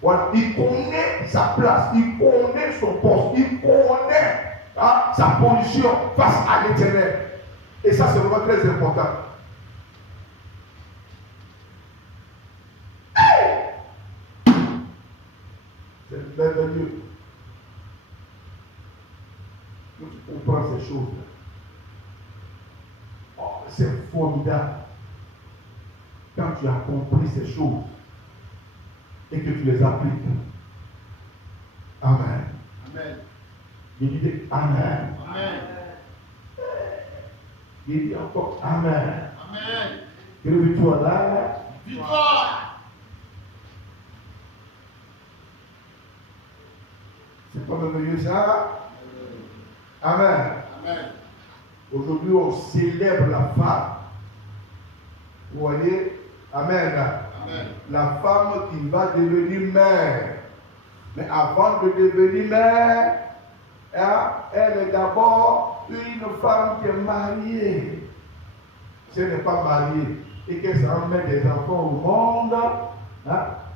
Voilà. Il connaît sa place, il connaît son poste, il connaît sa position face à l'Éternel. Et ça, c'est vraiment très important. C'est merveilleux. Quand tu comprends ces choses-là, c'est formidable. Quand tu as compris ces choses et que tu les appliques. Amen. Amen. Il dit Amen. Amen. Il dit encore Amen. Amen. Que le victoire là. Victoire. C'est pas merveilleux ça? Amen. Amen. Aujourd'hui, on célèbre la femme. Vous voyez? Amen. Amen. La femme qui va devenir mère. Mais avant de devenir mère, elle est d'abord une femme qui est mariée. Si elle n'est pas mariée et qu'elle s'en met des enfants au monde,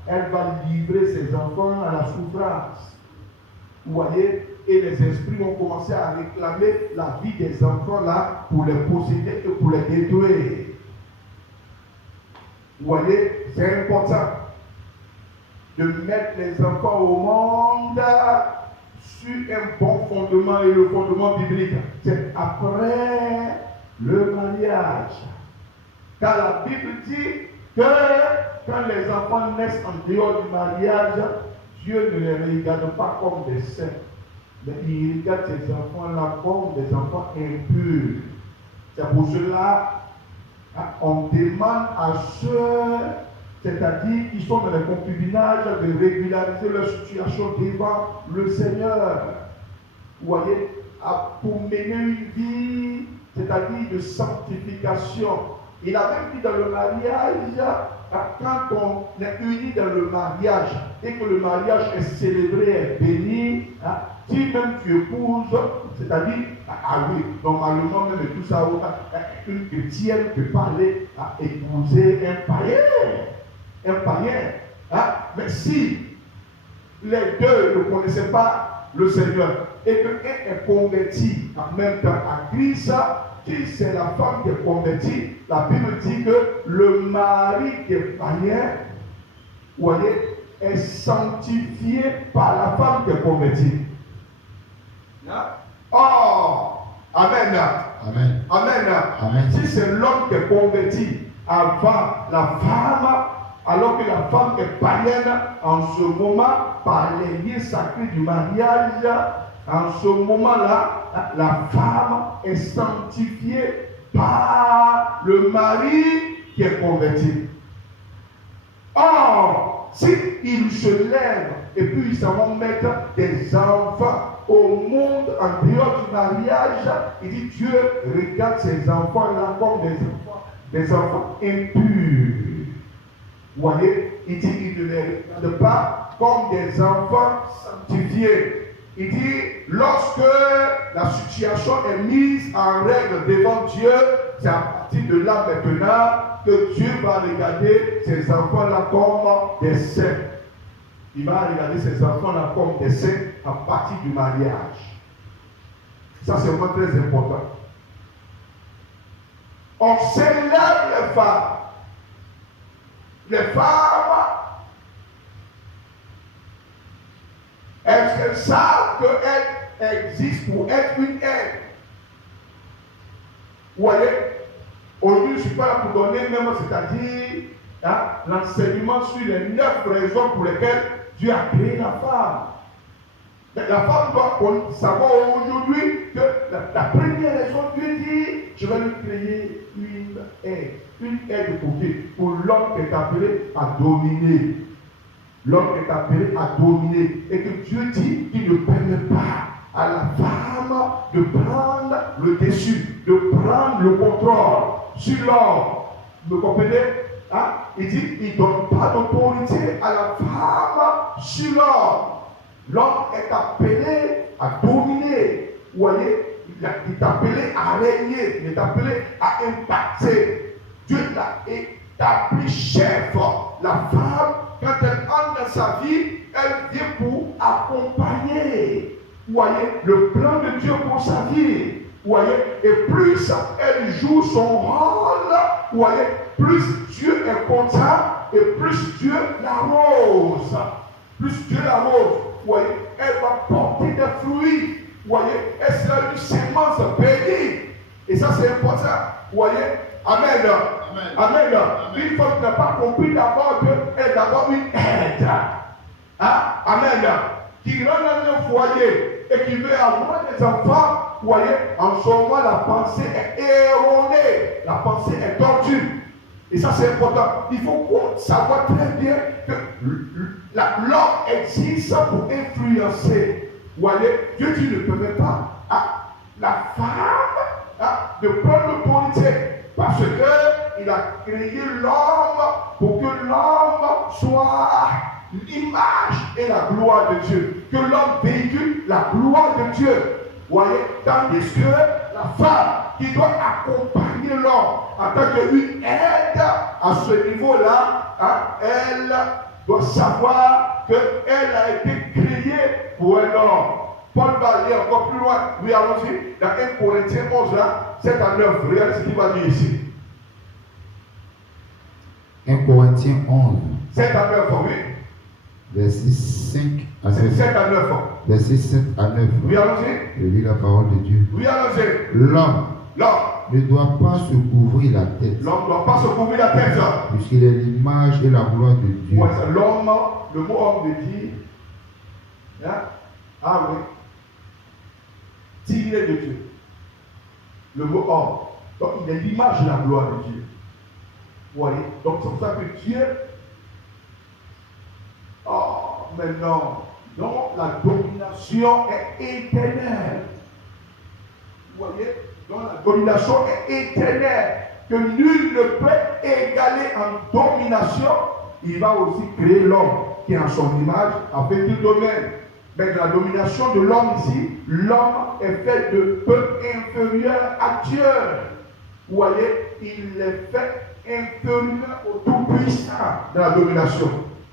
elle va livrer ses enfants à la souffrance. Vous voyez? Et les esprits vont commencer à réclamer la vie des enfants là pour les posséder et pour les détruire. Vous voyez, c'est important de mettre les enfants au monde sur un bon fondement et le fondement biblique. C'est après le mariage. Car la Bible dit que quand les enfants naissent en dehors du mariage, Dieu ne les regarde pas comme des saints. Mais il regarde ces enfants-là comme des enfants impurs. C'est pour cela on demande à ceux, c'est-à-dire qui sont dans les concubinages, de régulariser leur situation devant le Seigneur. Vous voyez, pour mener une vie, c'est-à-dire de sanctification. Il a même dit dans le mariage, quand on est unis dans le mariage et que le mariage est célébré et béni, si même tu épouses, c'est-à-dire, oui, normalement même tout ça, une chrétienne peut parler à épouser un païen. Un païen. Mais si les deux ne connaissaient pas le Seigneur et qu'un est converti en même temps à Christ, si c'est la femme qui est convertie, la Bible dit que le mari qui est païen, vous voyez, est sanctifié par la femme qui est convertie. Oh, Amen. Amen. Amen. Amen. Si c'est l'homme qui est converti avant la femme, alors que la femme est païenne, en ce moment, par les liens sacrés du mariage, en ce moment-là, la femme est sanctifiée par le mari qui est converti. Or, s'il se lève et puis ils s'en vont mettre des enfants au monde en dehors du mariage, il dit Dieu regarde ces enfants-là comme des enfants impurs. Vous voyez, il dit il ne les regarde pas comme des enfants sanctifiés. Il dit, lorsque la situation est mise en règle devant Dieu, c'est à partir de là maintenant que Dieu va regarder ces enfants-là comme des saints. Il va regarder ces enfants-là comme des saints à partir du mariage. Ça, c'est vraiment très important. On célèbre les femmes. Les femmes, elles savent qu'elles existent pour être une aide. Vous voyez, aujourd'hui, je ne suis pas là pour donner même, c'est-à-dire l'enseignement sur les 9 raisons pour lesquelles Dieu a créé la femme. La femme doit savoir aujourd'hui que la première raison, Dieu dit, je vais lui créer une aide pour l'homme qui est appelé à dominer. L'homme est appelé à dominer et que Dieu dit qu'il ne permet pas à la femme de prendre le dessus, de prendre le contrôle sur l'homme. Vous comprenez? Il dit qu'il ne donne pas d'autorité à la femme sur l'homme. L'homme est appelé à dominer. Vous voyez, il est appelé à régner, il est appelé à impacter. Dieu l'a établi chef. La femme, quand elle entre dans sa vie, elle vient pour accompagner. Vous voyez, le plan de Dieu pour sa vie. Vous voyez, et plus elle joue son rôle, vous voyez, plus Dieu est content et plus Dieu l'arrose. Plus Dieu l'arrose, vous voyez, elle va porter des fruits. Vous voyez, elle sera une sémence bénie. Et ça, c'est important. Vous voyez, Amen. Amen. Une femme n'a pas compris d'abord qu'elle est d'abord une aide. Amen. Qui rentre dans un foyer et qui veut avoir des enfants, vous voyez, en ce moment, la pensée est erronée. La pensée est tordue. Et ça, c'est important. Il faut savoir très bien que l'homme existe pour influencer. Vous voyez, Dieu dit ne permet pas à la femme de prendre l'autorité. Parce qu'il a créé l'homme pour que l'homme soit l'image et la gloire de Dieu. Que l'homme véhicule la gloire de Dieu. Vous voyez, tandis que la femme qui doit accompagner l'homme en tant qu'une aide à ce niveau-là, elle doit savoir qu'elle a été créée pour un homme. Paul va aller encore plus loin. Oui, allons-y. Dans 1 Corinthiens 11, là, 7 à 9. Regardez ce qu'il va dire ici. 1 Corinthiens 11. 7 à 9, oui. Verset 5 à 9. 7 à 9. Verset 7 à 9. Oui, allons-y. Je lis la parole de Dieu. Oui, allons-y. L'homme ne doit pas se couvrir la tête. L'homme ne doit pas se couvrir la tête. Puisqu'il est l'image et la gloire de Dieu. Ouais, l'homme, le mot homme veut dire. Ah oui. Tiré de Dieu. Le mot homme. Donc il est l'image et la gloire de Dieu. Vous voyez? Donc c'est pour ça que Dieu. Maintenant. Donc la domination est éternelle. Vous voyez? Donc la domination est éternelle. Que nul ne peut égaler en domination. Il va aussi créer l'homme qui est en son image afin qu'il domine. Mais la domination de l'homme ici, l'homme est fait de peu inférieur à Dieu. Vous voyez, il est fait inférieur au Tout-Puissant dans la domination.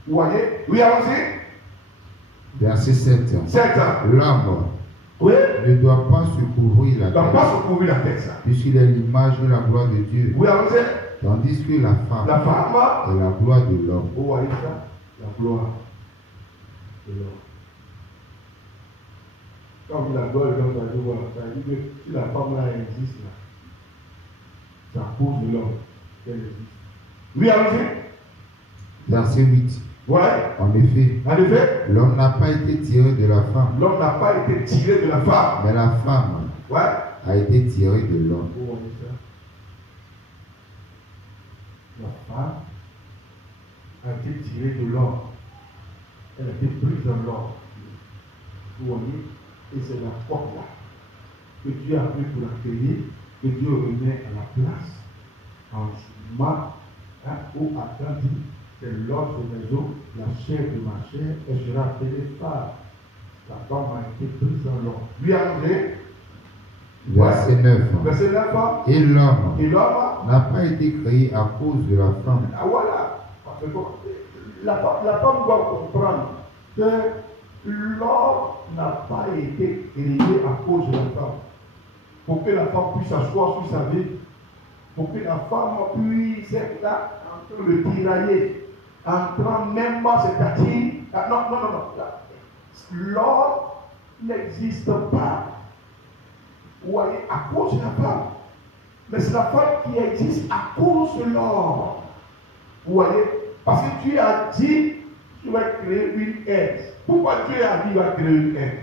Vous voyez? Oui, allons-y. Verset 7. 7. L'homme ne doit pas se couvrir la tête. Ne doit pas se couvrir la tête. Puisqu'il est l'image et la gloire de Dieu. Oui, allons-y. Tandis que la femme est la gloire de l'homme. Vous voyez ça? La gloire de l'homme. Quand vous la gloire de l'homme, ça veut dire que si la femme là existe, là, c'est à cause de l'homme qu'elle existe. Oui, allons-y. Verset 8. Ouais. En effet, l'homme n'a pas été tiré de la femme. L'homme n'a pas été tiré de la femme. Mais la femme a été tirée de l'homme. Vous voyez ça? La femme a été tirée de l'homme. Elle a été prise dans l'homme. Vous voyez? Et c'est la porte là que Dieu a pris pour accueillir, que Dieu remet à la place. En Marc, où Adam dit, c'est l'ordre de maison, la chair de ma chair, et je sera appelée femme. La femme a été prise dans l'homme. Lui André, Verset 9. verset 9. Et l'homme Et l'homme n'a pas été créé à cause de la femme. Ah voilà. Parce que la femme doit comprendre que l'homme n'a pas été créé à cause de la femme. Pour que la femme puisse s'asseoir sur sa vie. Pour que la femme puisse être là en train de tirailler. En train même pas, c'est-à-dire. Non. L'homme n'existe pas. Vous voyez, à cause de la femme. Mais c'est la femme qui existe à cause de l'homme. Vous voyez, parce que Dieu a dit, tu vas créer une aide. Pourquoi Dieu a dit qu'il va créer une aide?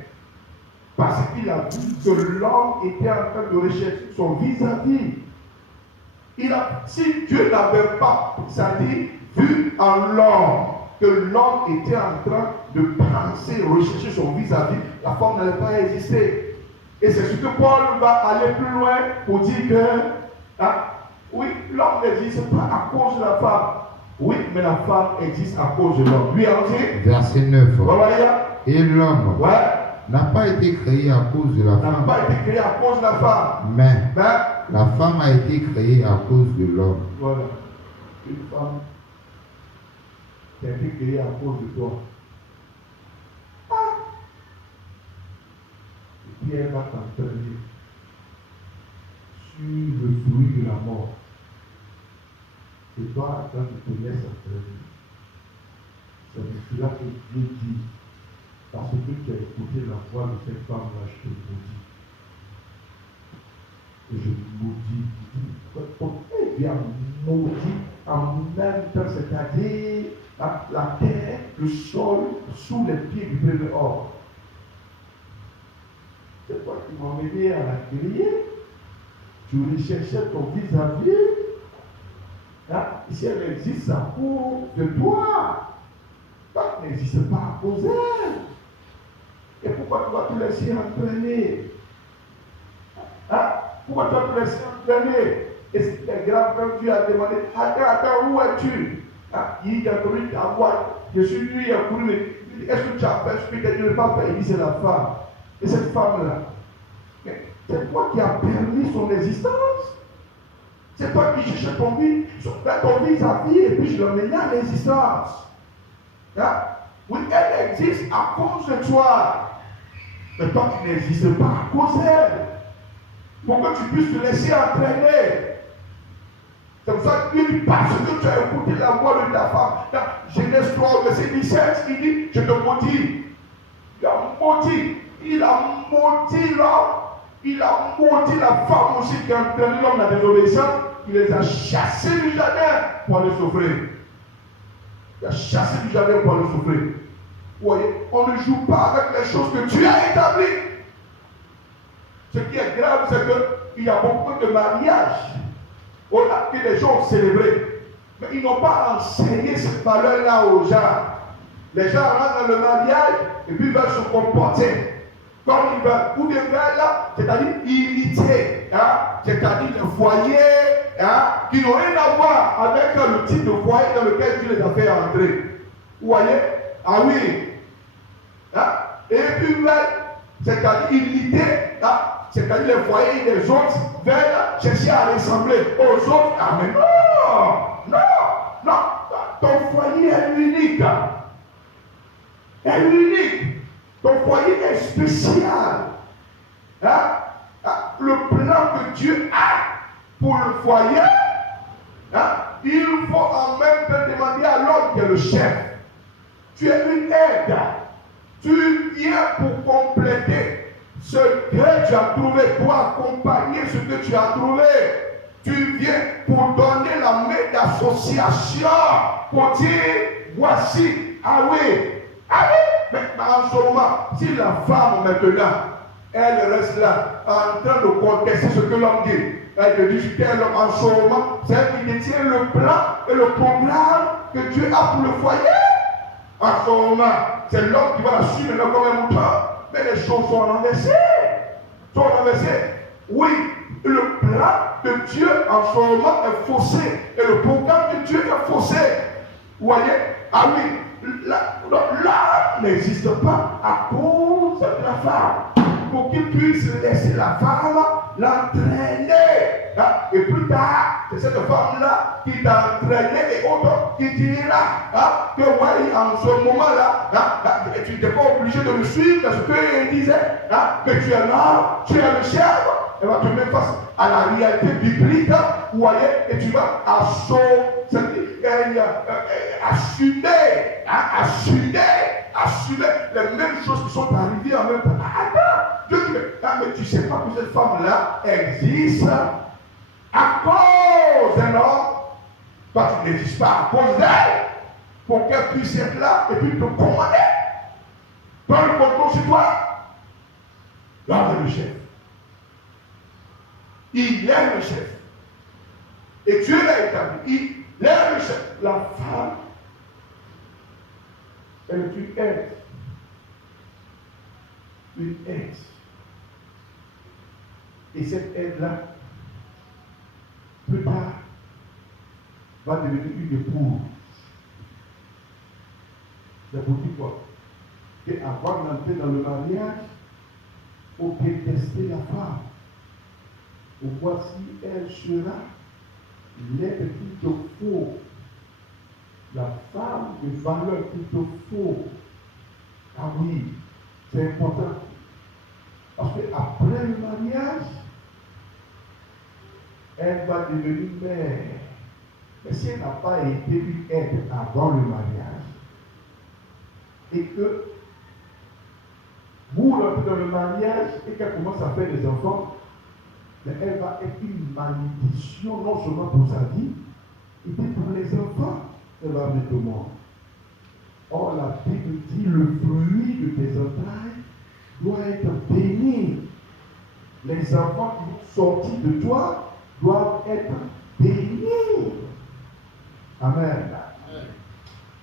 Parce qu'il a vu que l'homme était en train de rechercher son vis-à-vis. Si Dieu n'avait pas, c'est-à-dire vu en l'homme, que l'homme était en train de penser, rechercher son vis-à-vis, la femme n'allait pas exister. Et c'est ce que Paul va aller plus loin pour dire que, oui, l'homme n'existe pas à cause de la femme. Oui, mais la femme existe à cause de l'homme. Lui entier. Verset 9. Et l'homme n'a pas été créé à cause de la femme. N'a pas été créé à cause de la femme. Mais la femme a été créée à cause de l'homme. Voilà. Une femme qui a été créée à cause de toi. Et puis elle va t'entraîner sur le fruit de la mort. Et toi, quand tu te laisses entraîner, c'est de cela que Dieu dit, parce que tu as écouté la voix de cette femme-là, je te maudis. Et je maudis. Elle vient maudit en même temps, c'est-à-dire la terre, le sol, sous les pieds du premier homme. C'est toi qui m'as aidé à la crier. Tu recherchais ton vis-à-vis. Si elle existe à cause de toi, elle n'existe pas à cause d'elle. Et pourquoi tu vas te laisser entraîner? Pourquoi tu vas te laisser entraîner? Et si tes grands-pères, tu as demandé, attends, où es-tu? Il a connu ta voix. Je suis venu, il a couru, mais est-ce que tu as fait ce que tu n'as pas fait? Il dit, c'est la femme. Et cette femme-là, c'est toi qui as permis son existence. C'est toi qui cherches ton vis-à-vis et puis je le mets à l'existence. Oui, elle existe à cause de toi. Mais toi, tu n'existes pas à cause d'elle. Pour que tu puisses te laisser entraîner. C'est pour ça qu'il dit, parce que tu as écouté la voix de ta femme. Dans Genèse 3, verset 17, il dit, je te maudis. Il a maudit l'homme. Il a maudit la femme aussi qui a entraîné l'homme dans la désobéissance. Il les a chassés du jardin pour aller souffrir. Il a chassé du jardin pour aller souffrir. Vous voyez, on ne joue pas avec les choses que tu as établies. Ce qui est grave, c'est qu'il y a beaucoup de mariages que les gens ont célébrés. Mais ils n'ont pas enseigné cette valeur-là aux gens. Les gens rentrent dans le mariage et puis ils veulent se comporter comme ils veulent. Ou des veulent là, c'est-à-dire imiter. C'est-à-dire les foyers qui n'ont rien à voir avec le type de foyer dans lequel Dieu les a fait entrer. Vous voyez? Ah oui. Et puis ils veulent, c'est-à-dire imiter, c'est-à-dire les foyers des autres veulent chercher à ressembler aux autres. Ah mais non. Ton foyer est unique. Ton foyer est spécial. Le plan que Dieu a pour le foyer, il faut en même temps demander à l'homme qui est le chef. Tu es une aide. Tu viens pour compléter ce que tu as trouvé, pour accompagner ce que tu as trouvé. Tu viens pour donner la main d'association, pour dire, voici, mais en ce moment, si la femme maintenant, elle reste là, en train de contester ce que l'homme dit, elle te dit, l'homme en ce moment, c'est elle qui détient le plan et le programme que Dieu a pour le foyer. En ce moment, c'est l'homme qui va la suivre comme un mouton. mais les choses sont renversées. Oui, le plan de Dieu en ce moment est faussé. Et le programme de Dieu est faussé. Vous voyez? Ah oui, l'homme n'existe pas à cause de la femme. Pour qu'il puisse laisser la femme l'entraîner. Et plus tard, c'est cette femme-là qui t'a entraîné et autres qui dira que ouais, en ce moment-là, tu n'étais pas obligé de le suivre parce qu'il disait que tu es là, tu es le chef. Elle va te mettre face à la réalité biblique, vous voyez, et tu vas assumer les mêmes choses qui sont arrivées en même temps. Dieu dit, mais tu ne sais pas que cette femme-là existe à cause d'un homme. Toi, tu n'existes pas à cause d'elle, pour qu'elle puisse être là et puis te commander. Prends le contrôle sur toi. Là, c'est le chef. Il est le chef. Et Dieu l'a établi. Il est le chef. La femme, elle est une aide. Une aide. Et cette aide-là, plus tard, va devenir une épouse. C'est pour dire quoi? Et avant d'entrer dans le mariage, il faut détester la femme. Voici, elle sera l'aide qu'il te faut, la femme de valeur qu'il te faut. Ah oui, c'est important. Parce qu'après le mariage, elle va devenir mère. Mais si elle n'a pas été une aide avant le mariage, et que vous rentrez dans le mariage et qu'elle commence à faire des enfants, mais elle va être une malédiction non seulement pour sa vie, et puis pour les enfants qu'elle va mettre au monde. Or, la Bible dit le fruit de tes entrailles doit être béni. Les enfants qui sont sortis de toi doivent être bénis. Amen.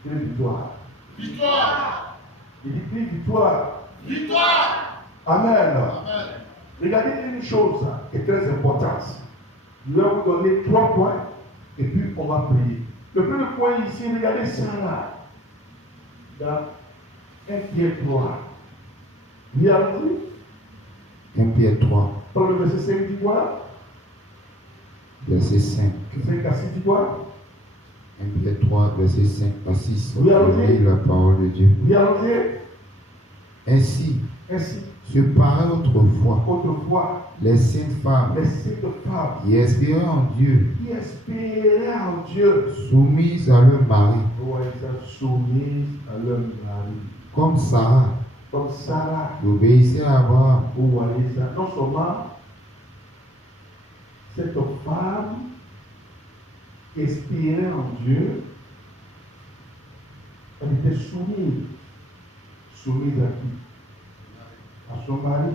Quelle victoire? Victoire. Il dit victoire. Victoire. Amen. Amen. Regardez une chose qui est très importante. Je vais vous donner 3 points et puis on va prier. Le premier point ici, regardez Sarah. Dans 1 Pierre 3. Vous allez 1 Pierre 3, dans le verset 5 dit quoi? verset 5. 5 à 6 dit quoi? 1 Pierre 3, verset 5 à 6. Oui, allons-y. Lis la parole de Dieu. Vous allez Ainsi, se parlait autrefois les saintes femmes qui espéraient en Dieu, soumises à leur mari, comme Sarah, qui obéissait à Abraham. Vous voyez ça. Non seulement cette femme espérait en Dieu, elle était soumise. Soumise à qui? À son mari.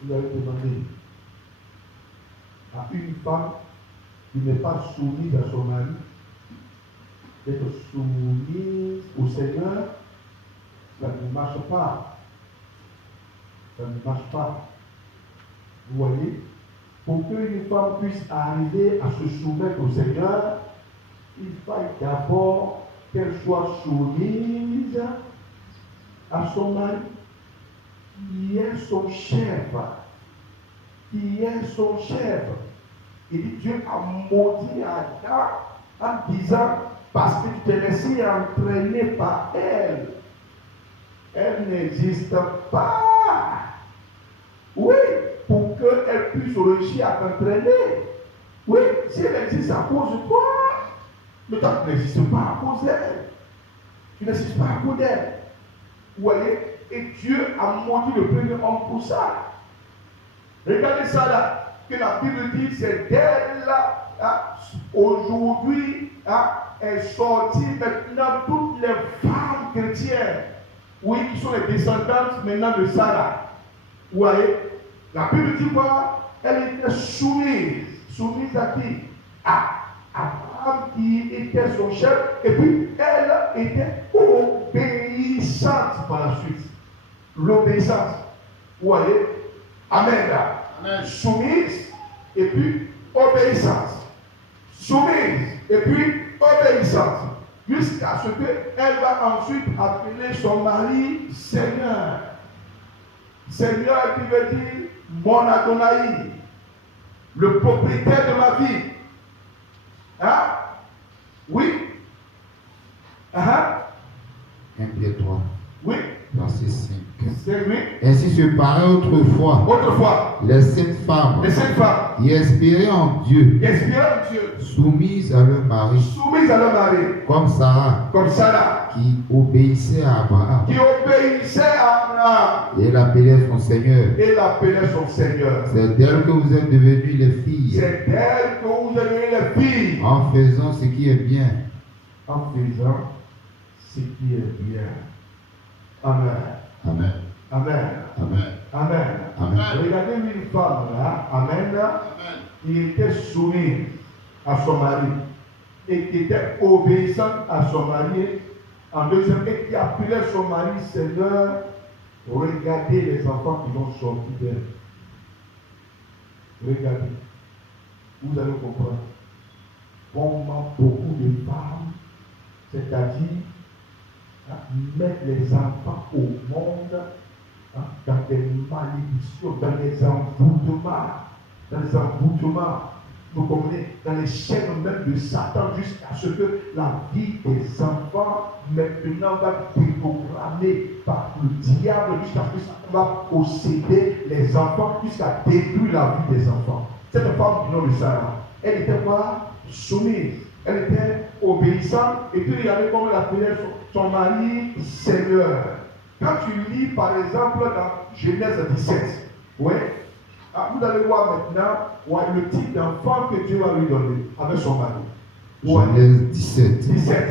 Vous avez demandé à une femme qui n'est pas soumise à son mari d'être soumise au Seigneur, ça ne marche pas. Ça ne marche pas. Vous voyez? Pour qu'une femme puisse arriver à se soumettre au Seigneur, il faut d'abord qu'elle soit soumise à son mari, qui est son chef. Qui est son chef. Il dit, Dieu a maudit Adam en disant, parce que tu t'es laissé entraîner par elle. Elle n'existe pas. Oui, pour qu'elle puisse réussir à t'entraîner. Oui, si elle existe à cause de toi, mais toi, tu n'existes pas à cause d'elle. Tu n'existes pas à cause d'elle. Vous voyez? Et Dieu a maudit le premier homme pour ça. Regardez ça là, que la Bible dit, c'est d'elle là, aujourd'hui, est sorti maintenant toutes les femmes chrétiennes, oui, qui sont les descendantes maintenant de Sarah. Vous voyez? La Bible dit quoi? Elle était soumise. Soumise à qui? À Abraham qui était son chef, et puis elle était obéissante. l'obéissance par la suite. L'obéissance. Vous voyez? Amen. Amen. Soumise et puis obéissance. Soumise et puis obéissance. Jusqu'à ce qu'elle va ensuite appeler son mari Seigneur. Seigneur qui veut dire mon Adonai, le propriétaire de ma vie. Hein? Oui? 1 Pierre 3, Oui? verset 5. C'est oui? Ainsi se paraît autrefois Autrefois, les saintes femmes les saintes femmes qui espéraient en Dieu, inspirées en Dieu, soumises à leur mari, soumises à leur mari, comme Sarah, comme Sarah, qui obéissait à Abraham qui obéissait à Abraham et l'appelait son Seigneur. et l'appelait son Seigneur. C'est d'elle que vous êtes devenus les filles, C'est d'elle que vous avez les filles en faisant ce qui est bien. en faisant ce qui est bien. Amen. Amen. Amen. Amen. Amen. Amen. Regardez une femme là, Amen, Amen. qui était soumise à son mari et qui était obéissante à son mari en deuxième et qui appelait son mari Seigneur. Regardez les enfants qui vont sortir d'elle. Regardez. Vous allez comprendre comment beaucoup de femmes, c'est-à-dire mettre les enfants au monde dans des malédictions, dans les envoûtements, vous comprenez, dans les chaînes même de Satan jusqu'à ce que la vie des enfants maintenant va déprogrammer par le diable jusqu'à ce que Satan va posséder les enfants jusqu'à détruire la vie des enfants. Cette femme du nom de Sarah, elle était quoi? Soumise. Elle était obéissante et puis regardez comment elle appelait son mari Seigneur. Quand tu lis par exemple dans Genèse 17, ouais, vous allez voir maintenant le type d'enfant que Dieu va lui donner avec son mari. Ouais. Genèse 17, 17,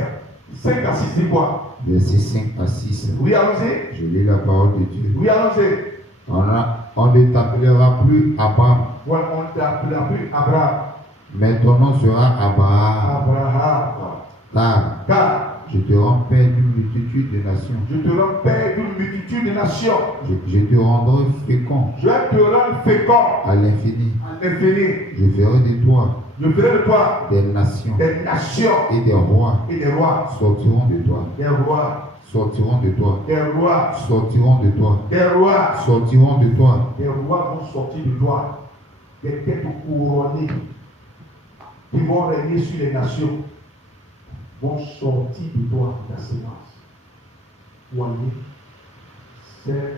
5 à 6, dis quoi? verset 5 à 6. Oui, allons-y. Je lis la parole de Dieu. Oui, allons-y. On ne t'appellera plus Abraham, Ouais, on ne t'appellera plus Abraham. mais ton nom sera Abraham, Abraham. car je te rends père d'une multitude de nations. Je te rends père d'une multitude de nations. Je te rendrai fécond Je te rends fécond à l'infini. à l'infini. Je ferai de toi Je ferai de toi des nations des nations et des rois et des rois. sortiront de toi. Des rois. Sortiront de toi. Des rois. Sortiront de toi. Des rois. Sortiront de toi. Des rois vont sortir de toi. Des têtes couronnées qui vont régner sur les nations vont sortir de toi, ta sémence. Voyez, c'est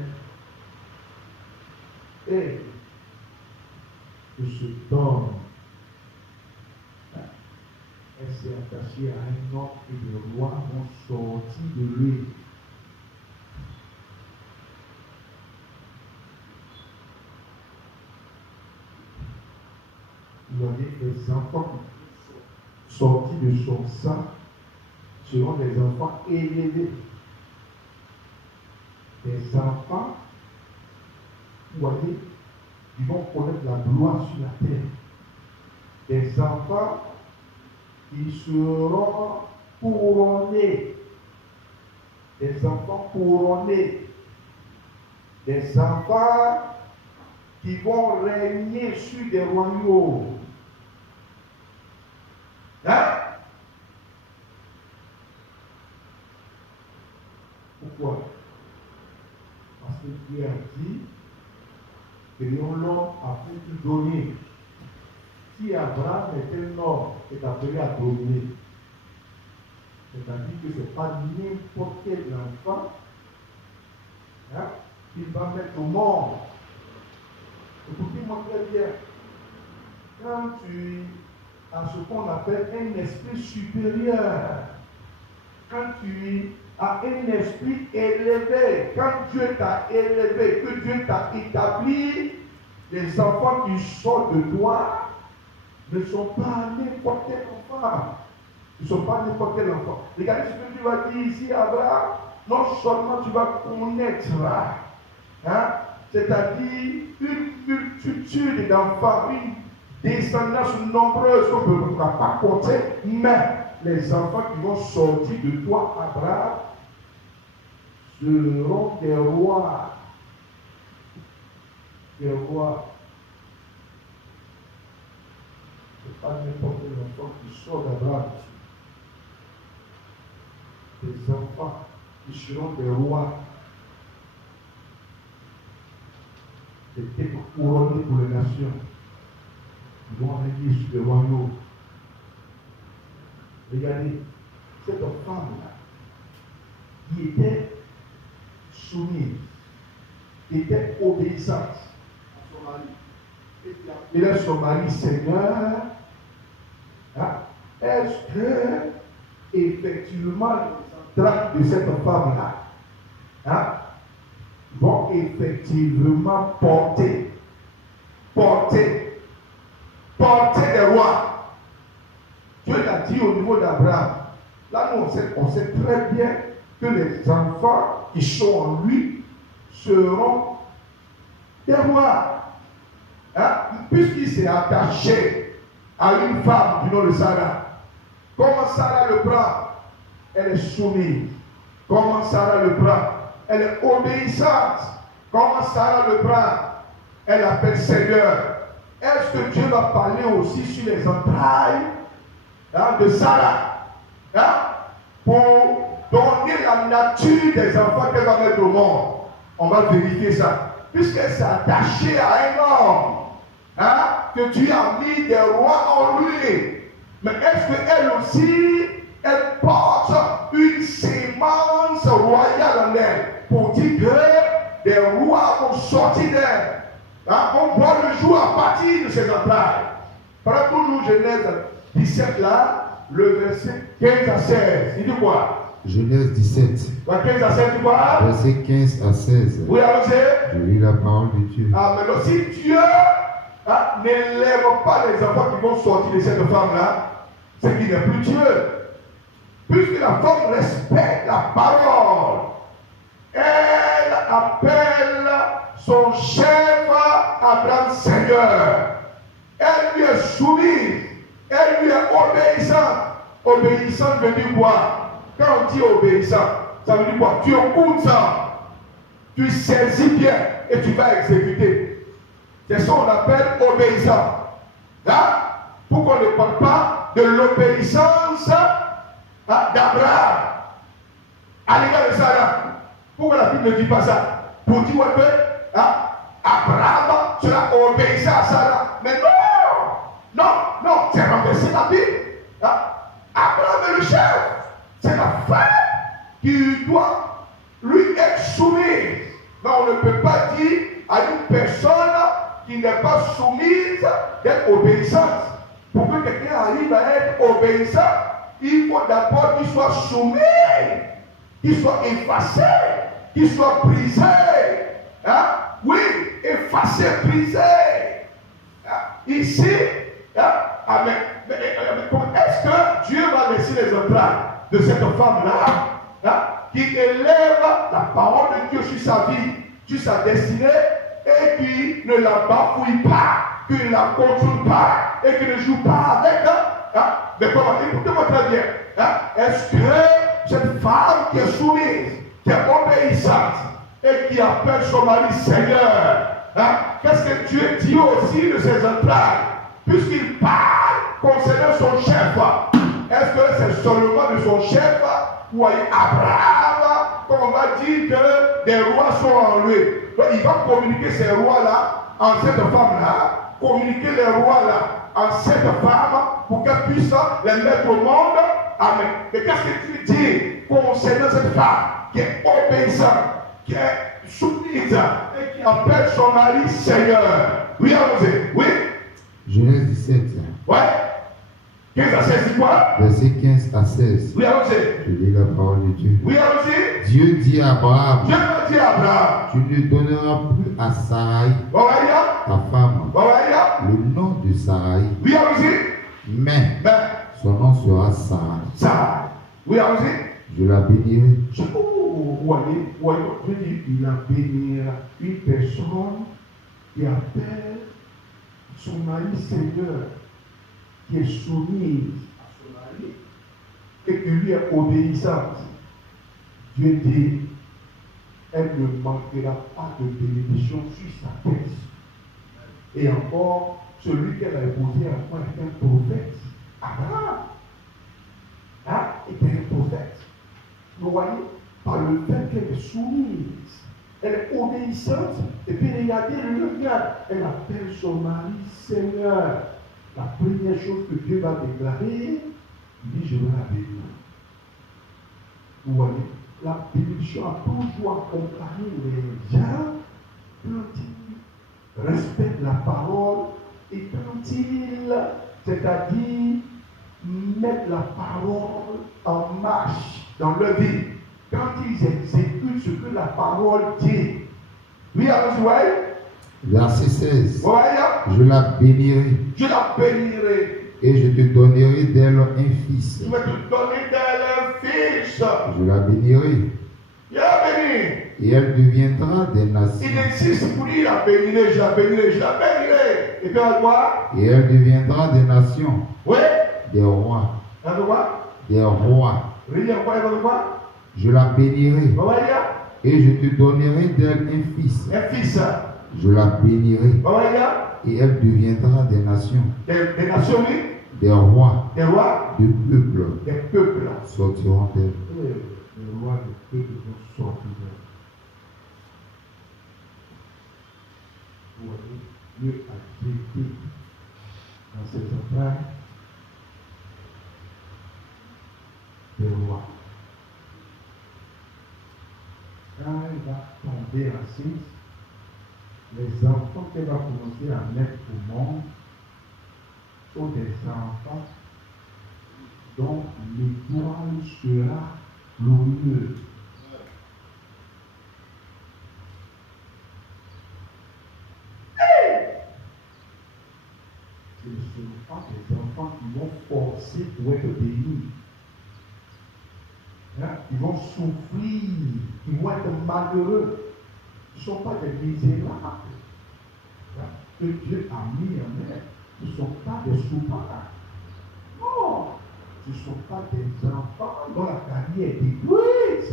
et que cet homme elle s'est attachée à un homme et les rois vont sortir de lui. Vous voyez, les enfants sortis de son sang seront des enfants élevés. Des enfants, vous voyez, ils vont connaître la gloire sur la terre. Des enfants qui seront couronnés. Des enfants couronnés. Des enfants qui vont régner sur des royaumes. Hein? Pourquoi? Parce que Dieu a dit que l'homme a pu tout donner. Si Abraham est un homme qui est appelé à dominer, c'est-à-dire que ce n'est pas n'importe quel enfant qu'il va mettre au monde. Écoutez-moi très bien. Quand tu as ce qu'on appelle un esprit supérieur, quand tu as un esprit élevé, quand Dieu t'a élevé, que Dieu t'a établi, les enfants qui sortent de toi ne sont pas n'importe quel enfant. Ils ne sont pas n'importe quel enfant. Regardez ce que Dieu va dire ici à Abraham. Non seulement tu vas connaître, c'est-à-dire une multitude d'enfants, une descendance nombreuse qu'on ne peut pas compter, mais les enfants qui vont sortir de toi, Abraham, seront des rois. Des rois. Ce n'est pas n'importe quel enfant qui sort d'Abraham. Des enfants qui seront des rois. Des têtes couronnées pour les nations. Ils vont régner sur le royaume. Regardez, cette femme-là, qui était soumise, qui était obéissante à son mari, et qui appelait son mari Seigneur, hein, est-ce que, effectivement, les entrailles de cette femme-là, hein, vont effectivement porter des rois? Dieu l'a dit au niveau d'Abraham. Là, nous, on sait très bien que les enfants qui sont en lui seront des rois. Hein? Puisqu'il s'est attaché à une femme du nom de Sarah. Comment Sarah le prend? Elle est soumise. Comment Sarah le prend? Elle est obéissante. Comment Sarah le prend? Elle appelle Seigneur. Est-ce que Dieu va parler aussi sur les entrailles, hein, de Sarah, hein, pour donner la nature des enfants qu'elle va mettre au monde? On va vérifier ça. Puisqu'elle s'est attachée à un homme, hein, que Dieu a mis des rois en lui. Mais est-ce qu'elle aussi, elle porte une sémence royale en elle pour dire que des rois vont sortir d'elle? Hein, on voit le jour à partir de ses entrailles. Par toujours Genèse 17 là, le verset 15 à 16. Il dit quoi? Genèse 17. 15 à 16, dit quoi? Verset 15 à 16. Oui, allons-y. Je lis la parole de Dieu. Ah, mais si Dieu, hein, n'élève pas les enfants qui vont sortir de cette femme-là, c'est qu'il n'est plus Dieu. Puisque la femme respecte la parole, elle appelle son chef Abraham Seigneur. Elle lui est soumise, elle lui est obéissante. Obéissante veut dire quoi? Quand on dit obéissant, ça veut dire quoi? Tu écoutes ça, tu saisis bien et tu vas exécuter. C'est ça qu'on appelle obéissant. Là, pour qu'on ne parle pas de l'obéissance, hein, d'Abraham à l'égard de Sarah. Pourquoi la Bible ne dit pas ça? Pour dire ouais, hein, Abraham sera obéissant à Sarah. Mais non, c'est renversé la Bible. Hein? Abraham est le chef. C'est la femme qui doit lui être soumise. Mais on ne peut pas dire à une personne qui n'est pas soumise d'être obéissante. Pour que quelqu'un arrive à être obéissant, il faut d'abord qu'il soit soumis, qu'il soit effacé, qu'il soit brisé. Hein? Oui, effacé, brisé. Hein? Ici, hein? Est-ce que Dieu va laisser les entrailles de cette femme-là, hein, qui élève la parole de Dieu sur sa vie, sur sa destinée, et qui ne la bafouille pas, qui ne la contrôle pas, et qui ne joue pas avec, hein? Mais comment? Écoutez-moi très bien. Hein? Est-ce que cette femme qui est soumise, qui est obéissante, et qui appelle son mari Seigneur, hein? Qu'est-ce que Dieu dit aussi de ses entrailles? Puisqu'il parle concernant son chef, est-ce que c'est seulement de son chef ou Abraham qu'on va dire que des rois sont en lui? Donc il va communiquer ces rois-là en cette femme-là, communiquer les rois-là en cette femme pour qu'elle puisse les mettre au monde. Amen. Mais qu'est-ce que tu dis concernant cette femme qui est obéissante, qui est soumise et qui appelle son mari Seigneur? Oui, allons-y. Oui. Genèse 17. Ouais. 15 à 16, c'est quoi? Verset 15 à 16. Oui, allons-y. Je lis la parole de Dieu. Oui, allons-y. Dieu dit à Abraham, Dieu dit à Abraham, tu ne donneras plus à Sarai, ta femme, le nom de Sarai. Oui, allons-y. Mais son nom sera Sarah. Sarah. Oui, allons-y. Je la bénirai. Je dis, il a bénira une personne qui appelle son mari Seigneur, qui est soumise à son mari et qui lui est obéissante. Dieu dit, elle ne manquera pas de bénédiction sur sa tête. Et encore, celui qu'elle a épousé avant est un prophète. Abraham était un prophète. Vous voyez, par le fait qu'elle est soumise, elle est obéissante, et puis regardez, elle appelle son mari Seigneur. La première chose que Dieu va déclarer, il dit, je vais la bénir. Vous voyez, la bénédiction a toujours accompagné les gens quand ils respectent la parole et quand ils, c'est-à-dire, mettent la parole en marche dans leur vie. Quand ils exécutent ce que la parole dit. Oui, allons-y, voyez. Verset 16. Voyez. Je la bénirai. Je la bénirai. Et je te donnerai d'elle un fils. Je vais te donner d'elle un fils. Je la bénirai. Je la bénis. Et elle deviendra des nations. Il insiste pour dire la bénirai, je la bénirai, je la bénirai. Et puis à quoi? Et elle deviendra des nations. Oui. Des rois. À quoi? Des rois. Oui, à quoi? Je la bénirai. Voyez. Et je te donnerai d'elle un fils. Un fils. Je la bénirai. Voyez. Et elle deviendra des nations. Des nations, oui. Des rois. Des rois. De peuples. Des peuples. Sortiront d'elle. Les rois des peuples vont sortir d'elle. Vous voyez, Dieu a été dans ses entrailles des rois. Quand elle va tomber enceinte, les enfants qu'elle va commencer à mettre au monde sont des enfants dont l'étoile sera glorieuse. Ce ne sont pas des enfants qui vont forcer pour être bénis. Ils vont souffrir, ils vont être malheureux. Ce ne sont pas des misérables que Dieu a mis en eux. Ce ne sont pas des souffrants. Non, ce ne sont pas des enfants dont la carrière est détruite.